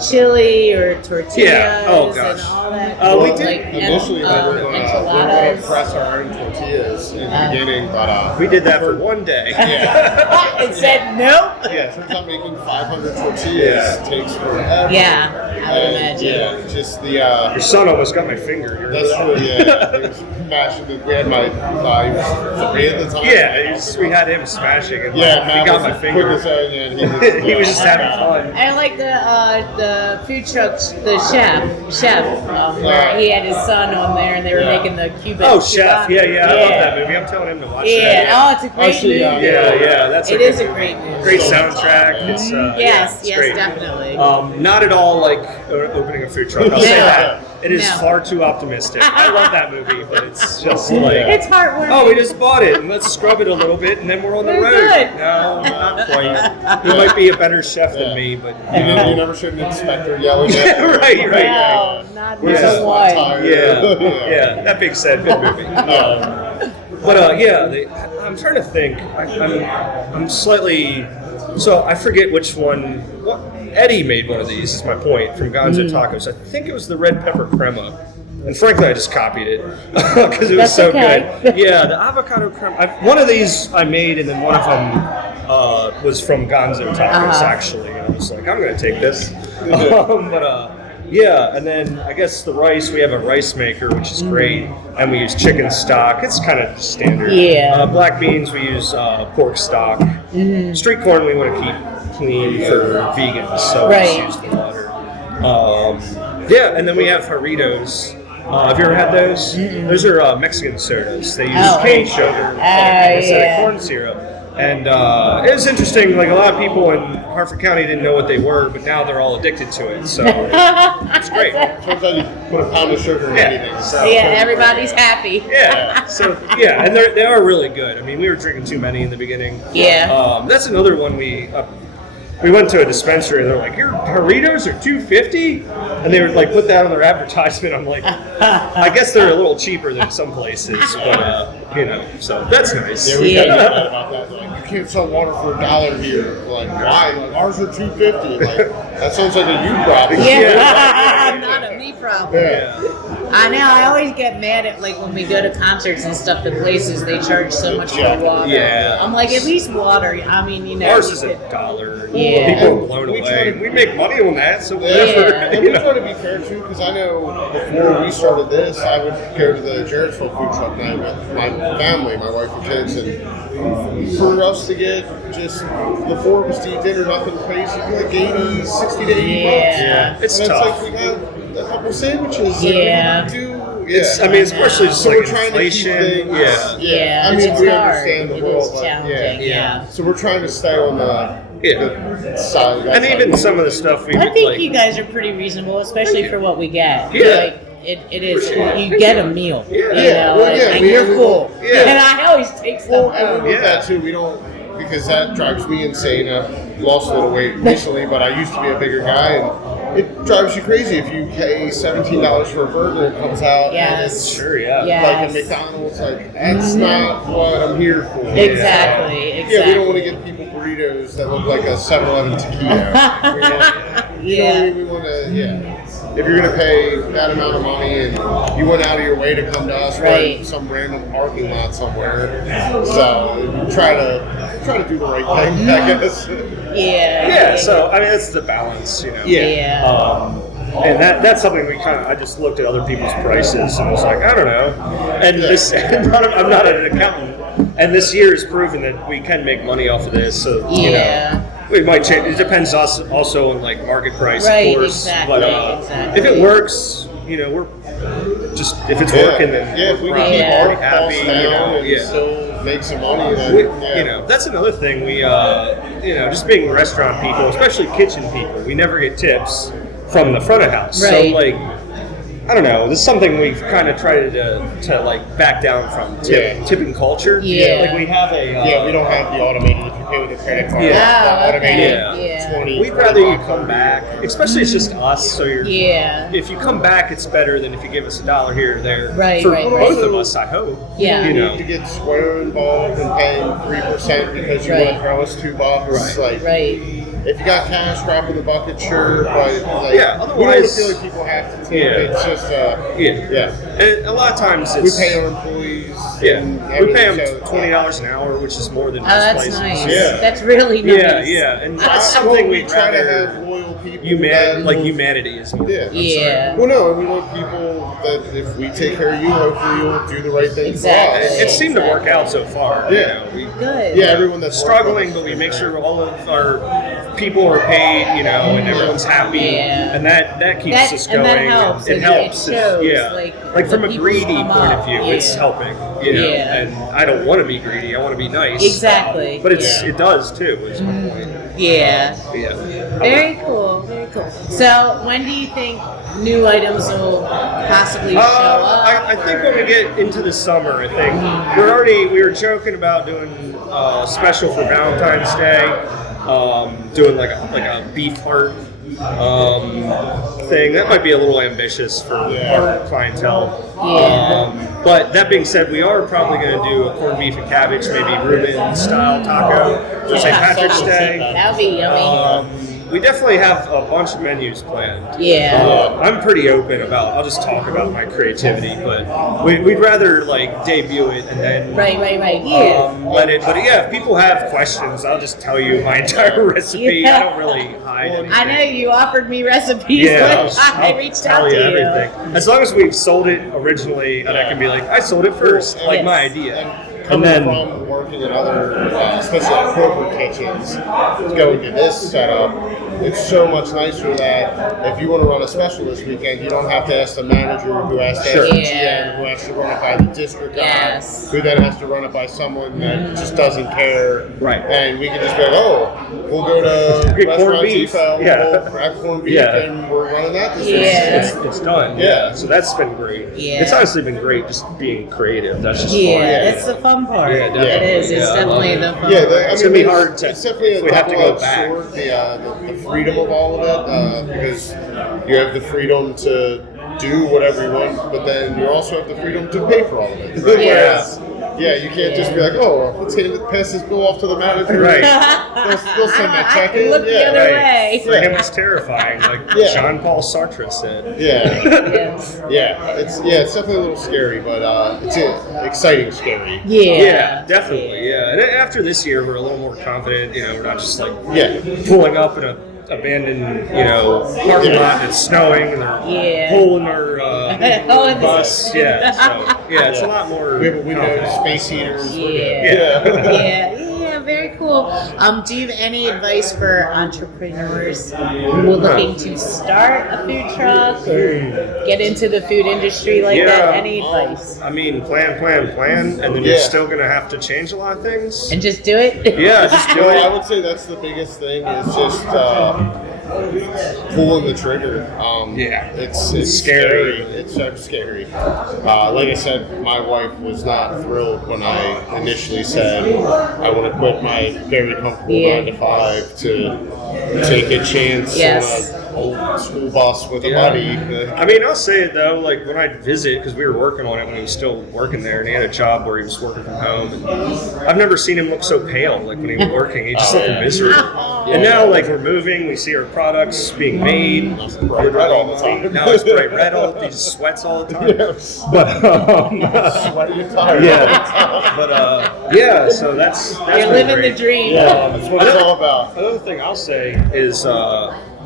chili or tortillas Yeah. Oh, gosh. and all that? We did like, Initially, we were going to enchiladas. press our own tortillas in the beginning, but we did that for one day. yeah, It said nope. yeah. Turns out making 500 tortillas takes forever. Yeah, I would And, imagine. yeah, just the. Your son almost got my finger. You remember That's that? true. Yeah, he was mashing it. We had my. He was 3 at the time. Yeah, we had him smashing and Yeah, he Matt got was my finger. quick as hell, yeah, and He was just having fun. I like the food trucks, the chef, where he had his son on there and they were making the Cuban. Oh, Chef. Cubano. Yeah, I love that movie. I'm telling him to watch Yeah. that. Oh, it's a great Actually, movie. Yeah, that's It a is good a movie. great movie. Great soundtrack. It's Yes, it's yes, great. definitely. Not at all like opening a food truck. I'll say No. that. It is No. far too optimistic. I love that movie, but it's just like, It's heartwarming. oh, we just bought it and let's scrub it a little bit and then we're on the We're road. good. No, not quite. He might be a better chef than me, but You never should an inspector yelling at you. right. No, not Where's this this one. tire? Yeah. That being said, good movie. But I'm trying to think. I'm slightly. So I forget which one. Eddie made one of these. Is my point from Gonzo Tacos. I think it was the red pepper crema. And frankly, I just copied it because it was That's so okay. good. Yeah, the avocado crema. One of these I made, and then one of them was from Gonzo Tacos actually. And I was like, I'm going to take this. Yeah, and then I guess the rice, we have a rice maker, which is great, and we use chicken stock. It's kind of standard. Yeah. Black beans, we use pork stock. Street corn, we want to keep clean for vegans, so Right. we just use the water. And then we have Jarritos. Have you ever had those? Those are Mexican sodas. They use cane sugar instead of corn syrup. And it was interesting, like a lot of people in Harford County didn't know what they were, but now they're all addicted to it, so it's great. Turns out you put a pound of sugar in anything. So, Everybody's happy. and they are really good. I mean, we were drinking too many in the beginning. Yeah. That's another one we went to a dispensary and they're like, your Doritos are $2.50? And they were like, put that on their advertisement. I'm like, I guess they're a little cheaper than some places, but so that's nice. Yeah, we got mad about that. Like, you can't sell water for $1 here. Like, why? Like, ours are $2.50. Like, that sounds like a you problem. Yeah. Not a me problem. Yeah. I know. I always get mad at like when we go to concerts and stuff. The places they charge so much for water. Yeah. I'm like, at least water. I mean, Ours is $1. Yeah. People are blown We away. try to- We make money on that, so Yeah. whatever. And we try to be fair too, because I know before we started this, I would go to the Jarrettsville food truck night with my family, my wife and kids, and for us to get just the 4 of us to eat dinner, nothing crazy, like 80, 60 to 80 bucks. Yeah. It's and tough. It's like we got a couple sandwiches. Yeah. Like, we do. It's, I mean, it's partially just So like we're trying to keep inflation. things. Yeah, I mean, it's we hard. understand the It world, is but challenging. Yeah. So we're trying to stay on the side. And even some of the stuff we I think like. you guys are pretty reasonable, especially for what we get. Yeah. Like, it is. You get a meal. Yeah. You Yeah, know, well, yeah, and we- you're we- full. yeah. And I always take stuff Well, and home. with Yeah. that too, we don't, because that drives me insane. I've lost a little weight recently, but I used to be a bigger guy, and it drives you crazy if you pay $17 for a burger and it comes out and it's Yes. Sure, yeah. Yeah. like a McDonald's. Like, that's not what I'm here for. Exactly. Yeah, we don't want to give people burritos that look like a 7-Eleven taquito. You know what I Yeah. mean? We want to, if you're going to pay that amount of money and you went out of your way to come to us from some random parking lot somewhere, so try to do the right thing, I guess. Yeah. So I mean, that's the balance, Yeah. And that's something I just looked at other people's prices and was like, I don't know. And this, I'm not an accountant, and this year has proven that we can make money off of this. So you know, we might change. It depends also on like market price, of course. Exactly, but if it works, we're just if it's working, then if we can keep our costs down and still make some money, then that's another thing. We just being restaurant people, especially kitchen people, we never get tips from the front of house. So like, I don't know, this is something we've kind of tried to like back down from tipping culture. Like we have we don't have the automated, if you pay with a credit card, the automated 20. We'd rather you come back, especially it's just us, so you're if you come back, it's better than if you give us $1 here or there. For both of us, I hope. You need to get Square involved and paying 3% because you want to throw us $2. If you got cash, drop in the bucket, sure, but otherwise, we don't feel like people have to tip. It's just and a lot of times we pay our employees. We pay them $20 an hour, which is more than most places. That's nice. That's really nice. And that's something we try to have loyal people. Humanity is more. Well, no, we want people that if we take care of you, hopefully you'll do the right thing for us. It seemed to work out so far. Good. Everyone that's struggling, but we make sure all of our people are paid, and everyone's happy, and that keeps us going. And that helps. It helps. It shows, like from a greedy point of view, it's helping. And I don't want to be greedy. I want to be nice. Exactly. But it does too. Is my point. Very cool. Very cool. So when do you think new items will possibly show up? I think when we get into the summer, I think we were joking about doing a special for Valentine's Day, doing like a beef heart thing. That might be a little ambitious for our clientele. But that being said, we are probably going to do a corned beef and cabbage, maybe Reuben style taco for St. Patrick's Day. That would be yummy. We definitely have a bunch of menus planned. I'm pretty open about, I'll just talk about my creativity, but we'd rather like debut it and then let it, but if people have questions, I'll just tell you my entire recipe. I don't really hide anything. I know you offered me recipes when I reached out to you. Everything. As long as we've sold it originally, and I can be like, I sold it first, like my idea. And then from working in other, especially corporate kitchens, going to this setup, it's so much nicer that if you want to run a special this weekend, you don't have to ask the manager who has to ask the GM, who has to run it by the district guy, who then has to run it by someone that just doesn't care. And we can just go, we'll go to Restaurant Depot, we'll grab corned beef, and we're running that this weekend. It's done. So that's been great. It's honestly been great just being creative. That's just fun. That's the fun part. It is. It's definitely the fun part. It's going to be hard to, it's definitely if we have to go back. Sword, the freedom of all of it, because you have the freedom to do whatever you want, but then you also have the freedom to pay for all of it. Whereas, you can't just be like, let's pass this bill off to the manager. They'll send that check in. Look the other way. For him, it's terrifying, like Jean-Paul Sartre said. It's definitely a little scary, but it's exciting scary. Definitely. And after this year, we're a little more confident. We're not just like pulling up in a abandoned, parking lot and it's snowing and they're pulling our bus. It's a lot more. We have a window, space heaters. Very cool. Do you have any advice for entrepreneurs who are looking to start a food truck or get into the food industry like that? Any advice? I mean, plan, and then you're still going to have to change a lot of things. And just do it? Just do it. I would say that's the biggest thing is just pulling the trigger. It's scary. It's so scary. Like I said, my wife was not thrilled when I initially said I want to quit my very comfortable 9 to 5 to take a chance on old school bus with a buddy. I mean, I'll say it though, like when I visit, because we were working on it when he was still working there, and he had a job where he was working from home. And I've never seen him look so pale, like when he was working. He just looked miserable. And now, like we're moving, we see our products being made. Bright red all the time. Now it's bright red all the time. He just sweats all the time. But Sweaty and tired. yeah, but yeah. So that's You're living great. the dream. Yeah, that's what it's all about. Another thing I'll say is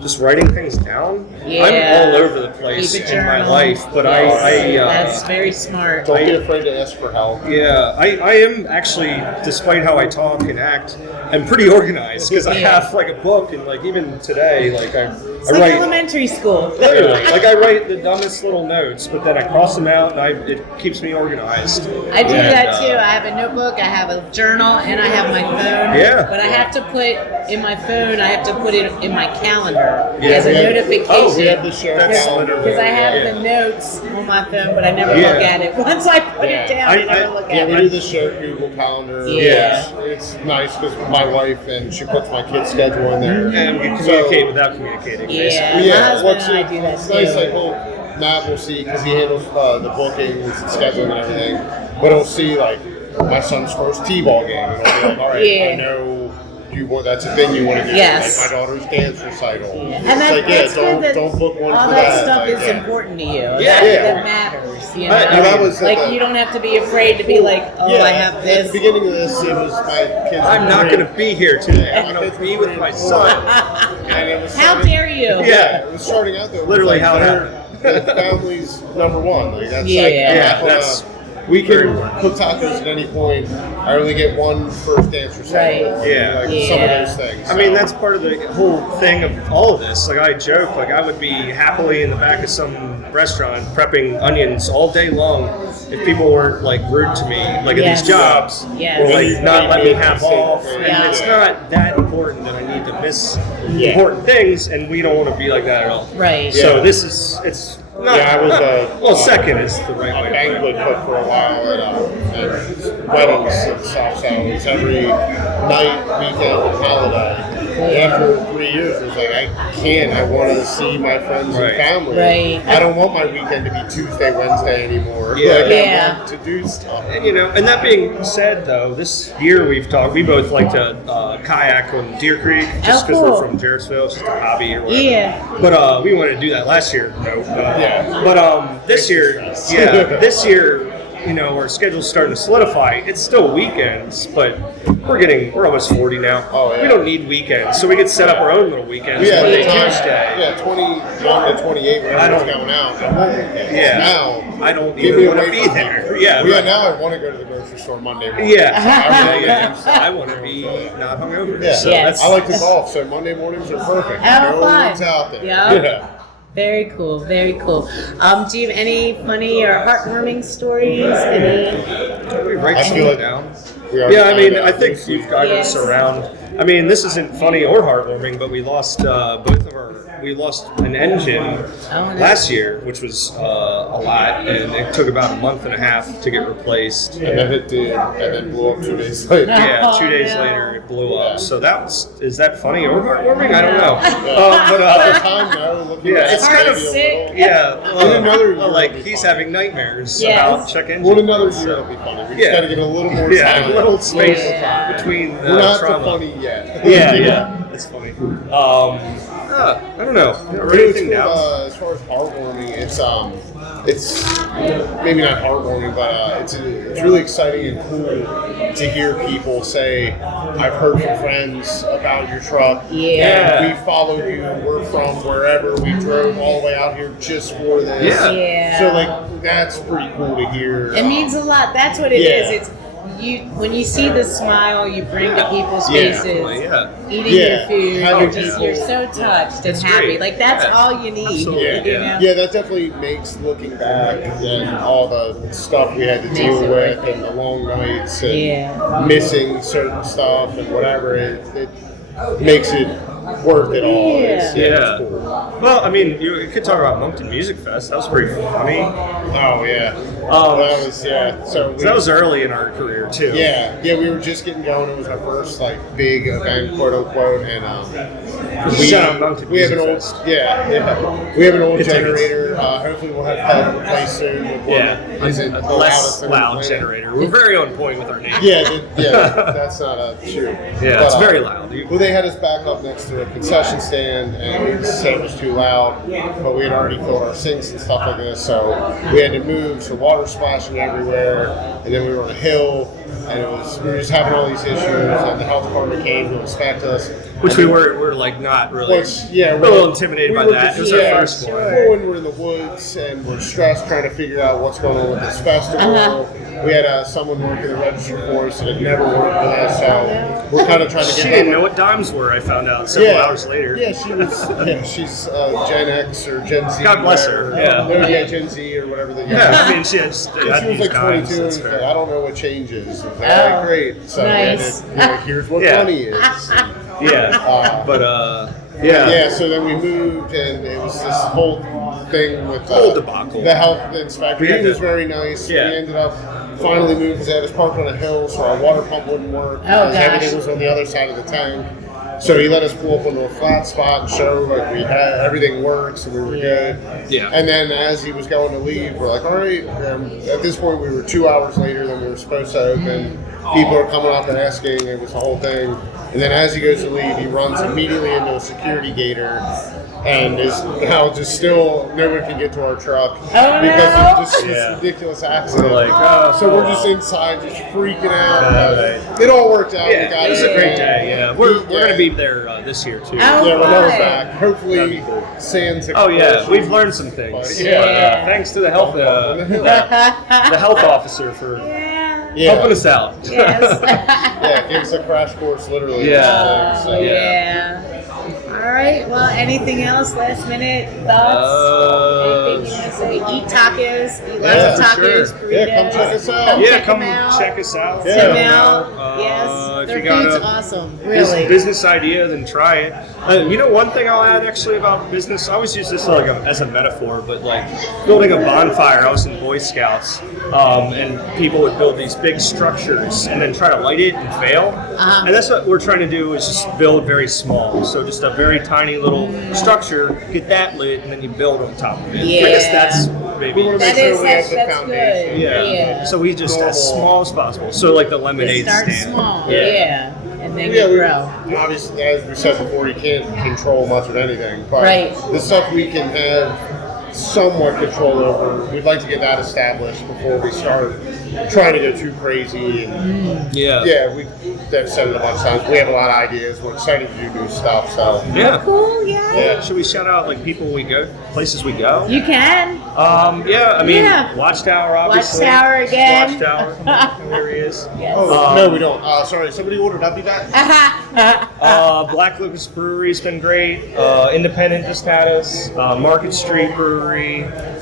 just writing things down. Yeah. I'm all over the place Keep a in my journal. life, but That's very smart. Don't be afraid to ask for help. Yeah, I am actually, despite how I talk and act, I'm pretty organized because I have like a book, and like even today, like It's I like write. elementary school. Literally, like I write the dumbest little notes, but then I cross them out, and it keeps me organized. I do that too. I have a notebook, I have a journal, and I have my phone. Yeah. But I have to put in my phone, I have to put it in my calendar Yeah, as a we have- notification. Oh, we have the show That's calendar. Because I have Yeah. the notes on my phone, but I never Yeah. look at it. Once I put it down, I never look Yeah, at we it. do the show Google Calendar. Yeah. It's nice because my wife, and she puts my kid's schedule in there. And we communicate without communicating. Yeah. basically. My husband and I do that it's nice, too. like, Matt will see, because he handles the bookings and scheduling and everything, but he'll see, like, my son's first T-ball game, and he'll be like, all right, Yeah. I know that's a thing you want to do. Yes. Like my daughter's dance recital. And It's that, like, that's good that don't book one all for that stuff Like, is important to you. Yeah. That matters. You know? that was like the- you don't have to be afraid to be like, oh, I have At this. the beginning of this, it was my kids. I'm not going to be here today. I'm going to be with my son. And it was How starting- dare you? Yeah, it was starting out though. Literally how it the family's number one. Like that's Yeah. like, I'm Yeah, not gonna- that's we can very important. cook tacos at any point. I only get one first dance recital. Right. Yeah. Like some of Yeah. those things. I mean, so. that's part of the whole thing of all of this. Like, I joke, like, I would be happily in the back of some restaurant prepping onions all day long if people weren't, like, rude to me, like, at Yes. these jobs. Yes. Or, like, not let me have off. Yeah. And it's not that important that I need to miss Yeah. important things, and we don't want to be like that at all. Right. So Yeah. this is, it's not, Yeah, I was, well, second is the right a way to banquet put it. cook for a while at weddings and stuff. So it's every night, weekend, holiday. After 3 years, it was like I can't. I want to see my friends Right. and family. Right. I don't want my weekend to be Tuesday, Wednesday anymore. Yeah. Like, Yeah. I want to do stuff. And, you know, and that being said, though, this year we both like to kayak on Deer Creek, just Oh, because cool. we're from Jarrettsville, it's just a hobby or whatever. Yeah. But we wanted to do that last year. Yeah. But this year, this year, you know, our schedule's starting to solidify. It's still weekends, but we're almost 40 now. Oh, yeah. We don't need weekends, so we could set up our own little weekends. Yeah, at Monday, the time, Tuesday. yeah, 21 to 28, when I don't- everyone's going out. I want weekends. Yeah. Now, I don't give me even want to away be from there. people. Yeah, Yeah, right. now I want to go to the grocery store Monday morning. Yeah, I want to be not hungover. Yeah. So Yes. I like to golf, so Monday mornings are perfect. Oh, no fun. one's out there. Yeah. Very cool, very cool. Do you have any funny or heartwarming stories? Any? We write I feel something like down. we already Yeah, I mean, found I out. think you've guided us Yes. around. I mean, this isn't funny or heartwarming, but we lost we lost an engine Oh, no. last year, which was a lot, and it took about a month and a half to get replaced. And then it did, and then blew up 2 days later. Yeah, 2 days no. later it blew Yeah. up. So is that funny or heartwarming? I don't know. But at the time, no, looking Yeah, back, it's kind of maybe a sick. little- Yeah, In another year like it'll be he's fun. having nightmares Yes. about check engine. Well, another lights, year so- it'll be funny. We just Yeah. got to get a little more Yeah, time. a little space Yeah. between We're not trauma. so funny yet. Yeah, that's funny. I don't know. Write anything down? As far as heartwarming, it's maybe not heartwarming, but it's really exciting and cool to hear people say, "I've heard from friends about your truck. Yeah. We followed you. We're from wherever. We drove all the way out here just for this." Yeah. Yeah. So like that's pretty cool to hear. It means a lot. That's what it Yeah. is. It's you when you see the smile you bring to people's Yeah. faces, Yeah. eating Yeah. your food, Having you're people- so touched and It's happy. great. Like that's Yeah. all you need. Absolutely, You yeah. know? Yeah, that definitely makes looking back and all the stuff we had to Makes deal it with worth it. and the long nights and Yeah. missing certain stuff and whatever, it makes it worth it all. It's Yeah. cool. Well, I mean, you could talk about Moncton Music Fest. That was pretty funny. Oh, yeah. That was So that was early in our career too. Yeah, we were just getting going. It was our first like big event, quote unquote, and we have an old we have an old generator. Hopefully, we'll have help replaced soon. With one that isn't a less loud generator. We're very on point with our name. That's not true. Yeah, it's very loud. Well, they had us back up next to a concession stand, and we said it was too loud, but we had already filled our sinks and stuff like this, so we had to move. So water splashing everywhere, and then we were on a hill, and we were just having all these issues. And the health department came to inspect us, which we were like not really. We're a little intimidated by that. It was our first one. When we're in the woods and we're stressed trying to figure out what's going on with this festival. We had someone working the register for us that had never worked with us, so we're kind of trying to get. She didn't know what dimes were. I found out several hours later. Yeah, she was. She's Gen X or Gen Z. God bless her. Gen Z or whatever. I mean, she was like 22. And I don't know what changes. Like, great. So nice. Here's what money is. So then we moved, and it was this whole thing with whole debacle. The health inspector. He was very nice. We ended up finally moved because they had us parked on a hill, so our water pump wouldn't work. Everything was on the other side of the tank. So he let us pull up into a flat spot and show like we had everything works and we were good. Yeah. And then as he was going to leave, we're like, all right. At this point, we were 2 hours later than we were supposed to open. People are coming up and asking. It was the whole thing. And then as he goes to leave, he runs immediately into a security gator and is now just still no one can get to our truck because of just this ridiculous accident. So we're just inside, just freaking out. It all worked out. It was a great day. Yeah, we're going to be there this year too. We're back. Hopefully, sans. We've learned some things. Thanks to the health the health officer for helping us out. Yes. Give us a crash course, literally. All right. Well, anything else? Last minute thoughts? Anything you want to say? Eat tacos. Eat lots of tacos. Burritos. Come check us out. Come check us out. Tim out. Yes. Their food's awesome. Really. Business idea, then try it. One thing I'll add actually about business, I always use this as a metaphor, but like building a bonfire. I was in Boy Scouts, and people would build these big structures and then try to light it and fail. And that's what we're trying to do is just build very small. So just a very tiny little structure, get that lit, and then you build on top of it. I guess that's maybe. That's good. Yeah. So we just as small as possible. So like the lemonade start stand. Small. And then you grow. Obviously, as we said before, you can't control much of anything. But the stuff we can have somewhat control over, we'd like to get that established before we start trying to go too crazy. And they've said it a bunch of times. We have a lot of ideas. We're excited to do new stuff. So cool. Should we shout out like people we go, places we go? You can. Watchtower, obviously. Watchtower again. Watchtower. There he is. Yes. No, we don't. Sorry, somebody ordered. I'll be back. Black Lucas Brewery's been great. Independent just had us. Market Street Brewery.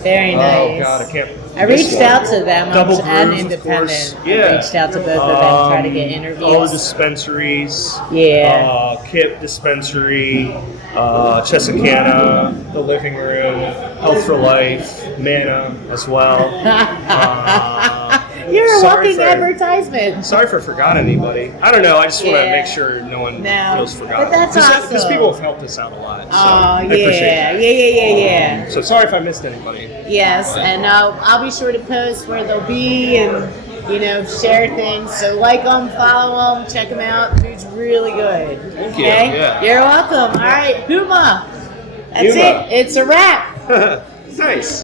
Very nice. Oh God, I can't. I reached out to them Double and Groove, Independent. I reached out to both of them, try to get interviews. All the dispensaries. Kip Dispensary, Chesicana, The Living Room, Health for Life, Mana as well. You're a walking advertisement. Sorry if I forgot anybody. I don't know. I just want to make sure no one feels forgotten. But that's awesome. Because people have helped us out a lot. So I appreciate it. Yeah. So sorry if I missed anybody. Yes, and I'll be sure to post where they'll be and share things. So like them, follow them, check them out. Food's really good. Thank you. Yeah. You're welcome. All right, HUMA. That's it. It's a wrap. Nice.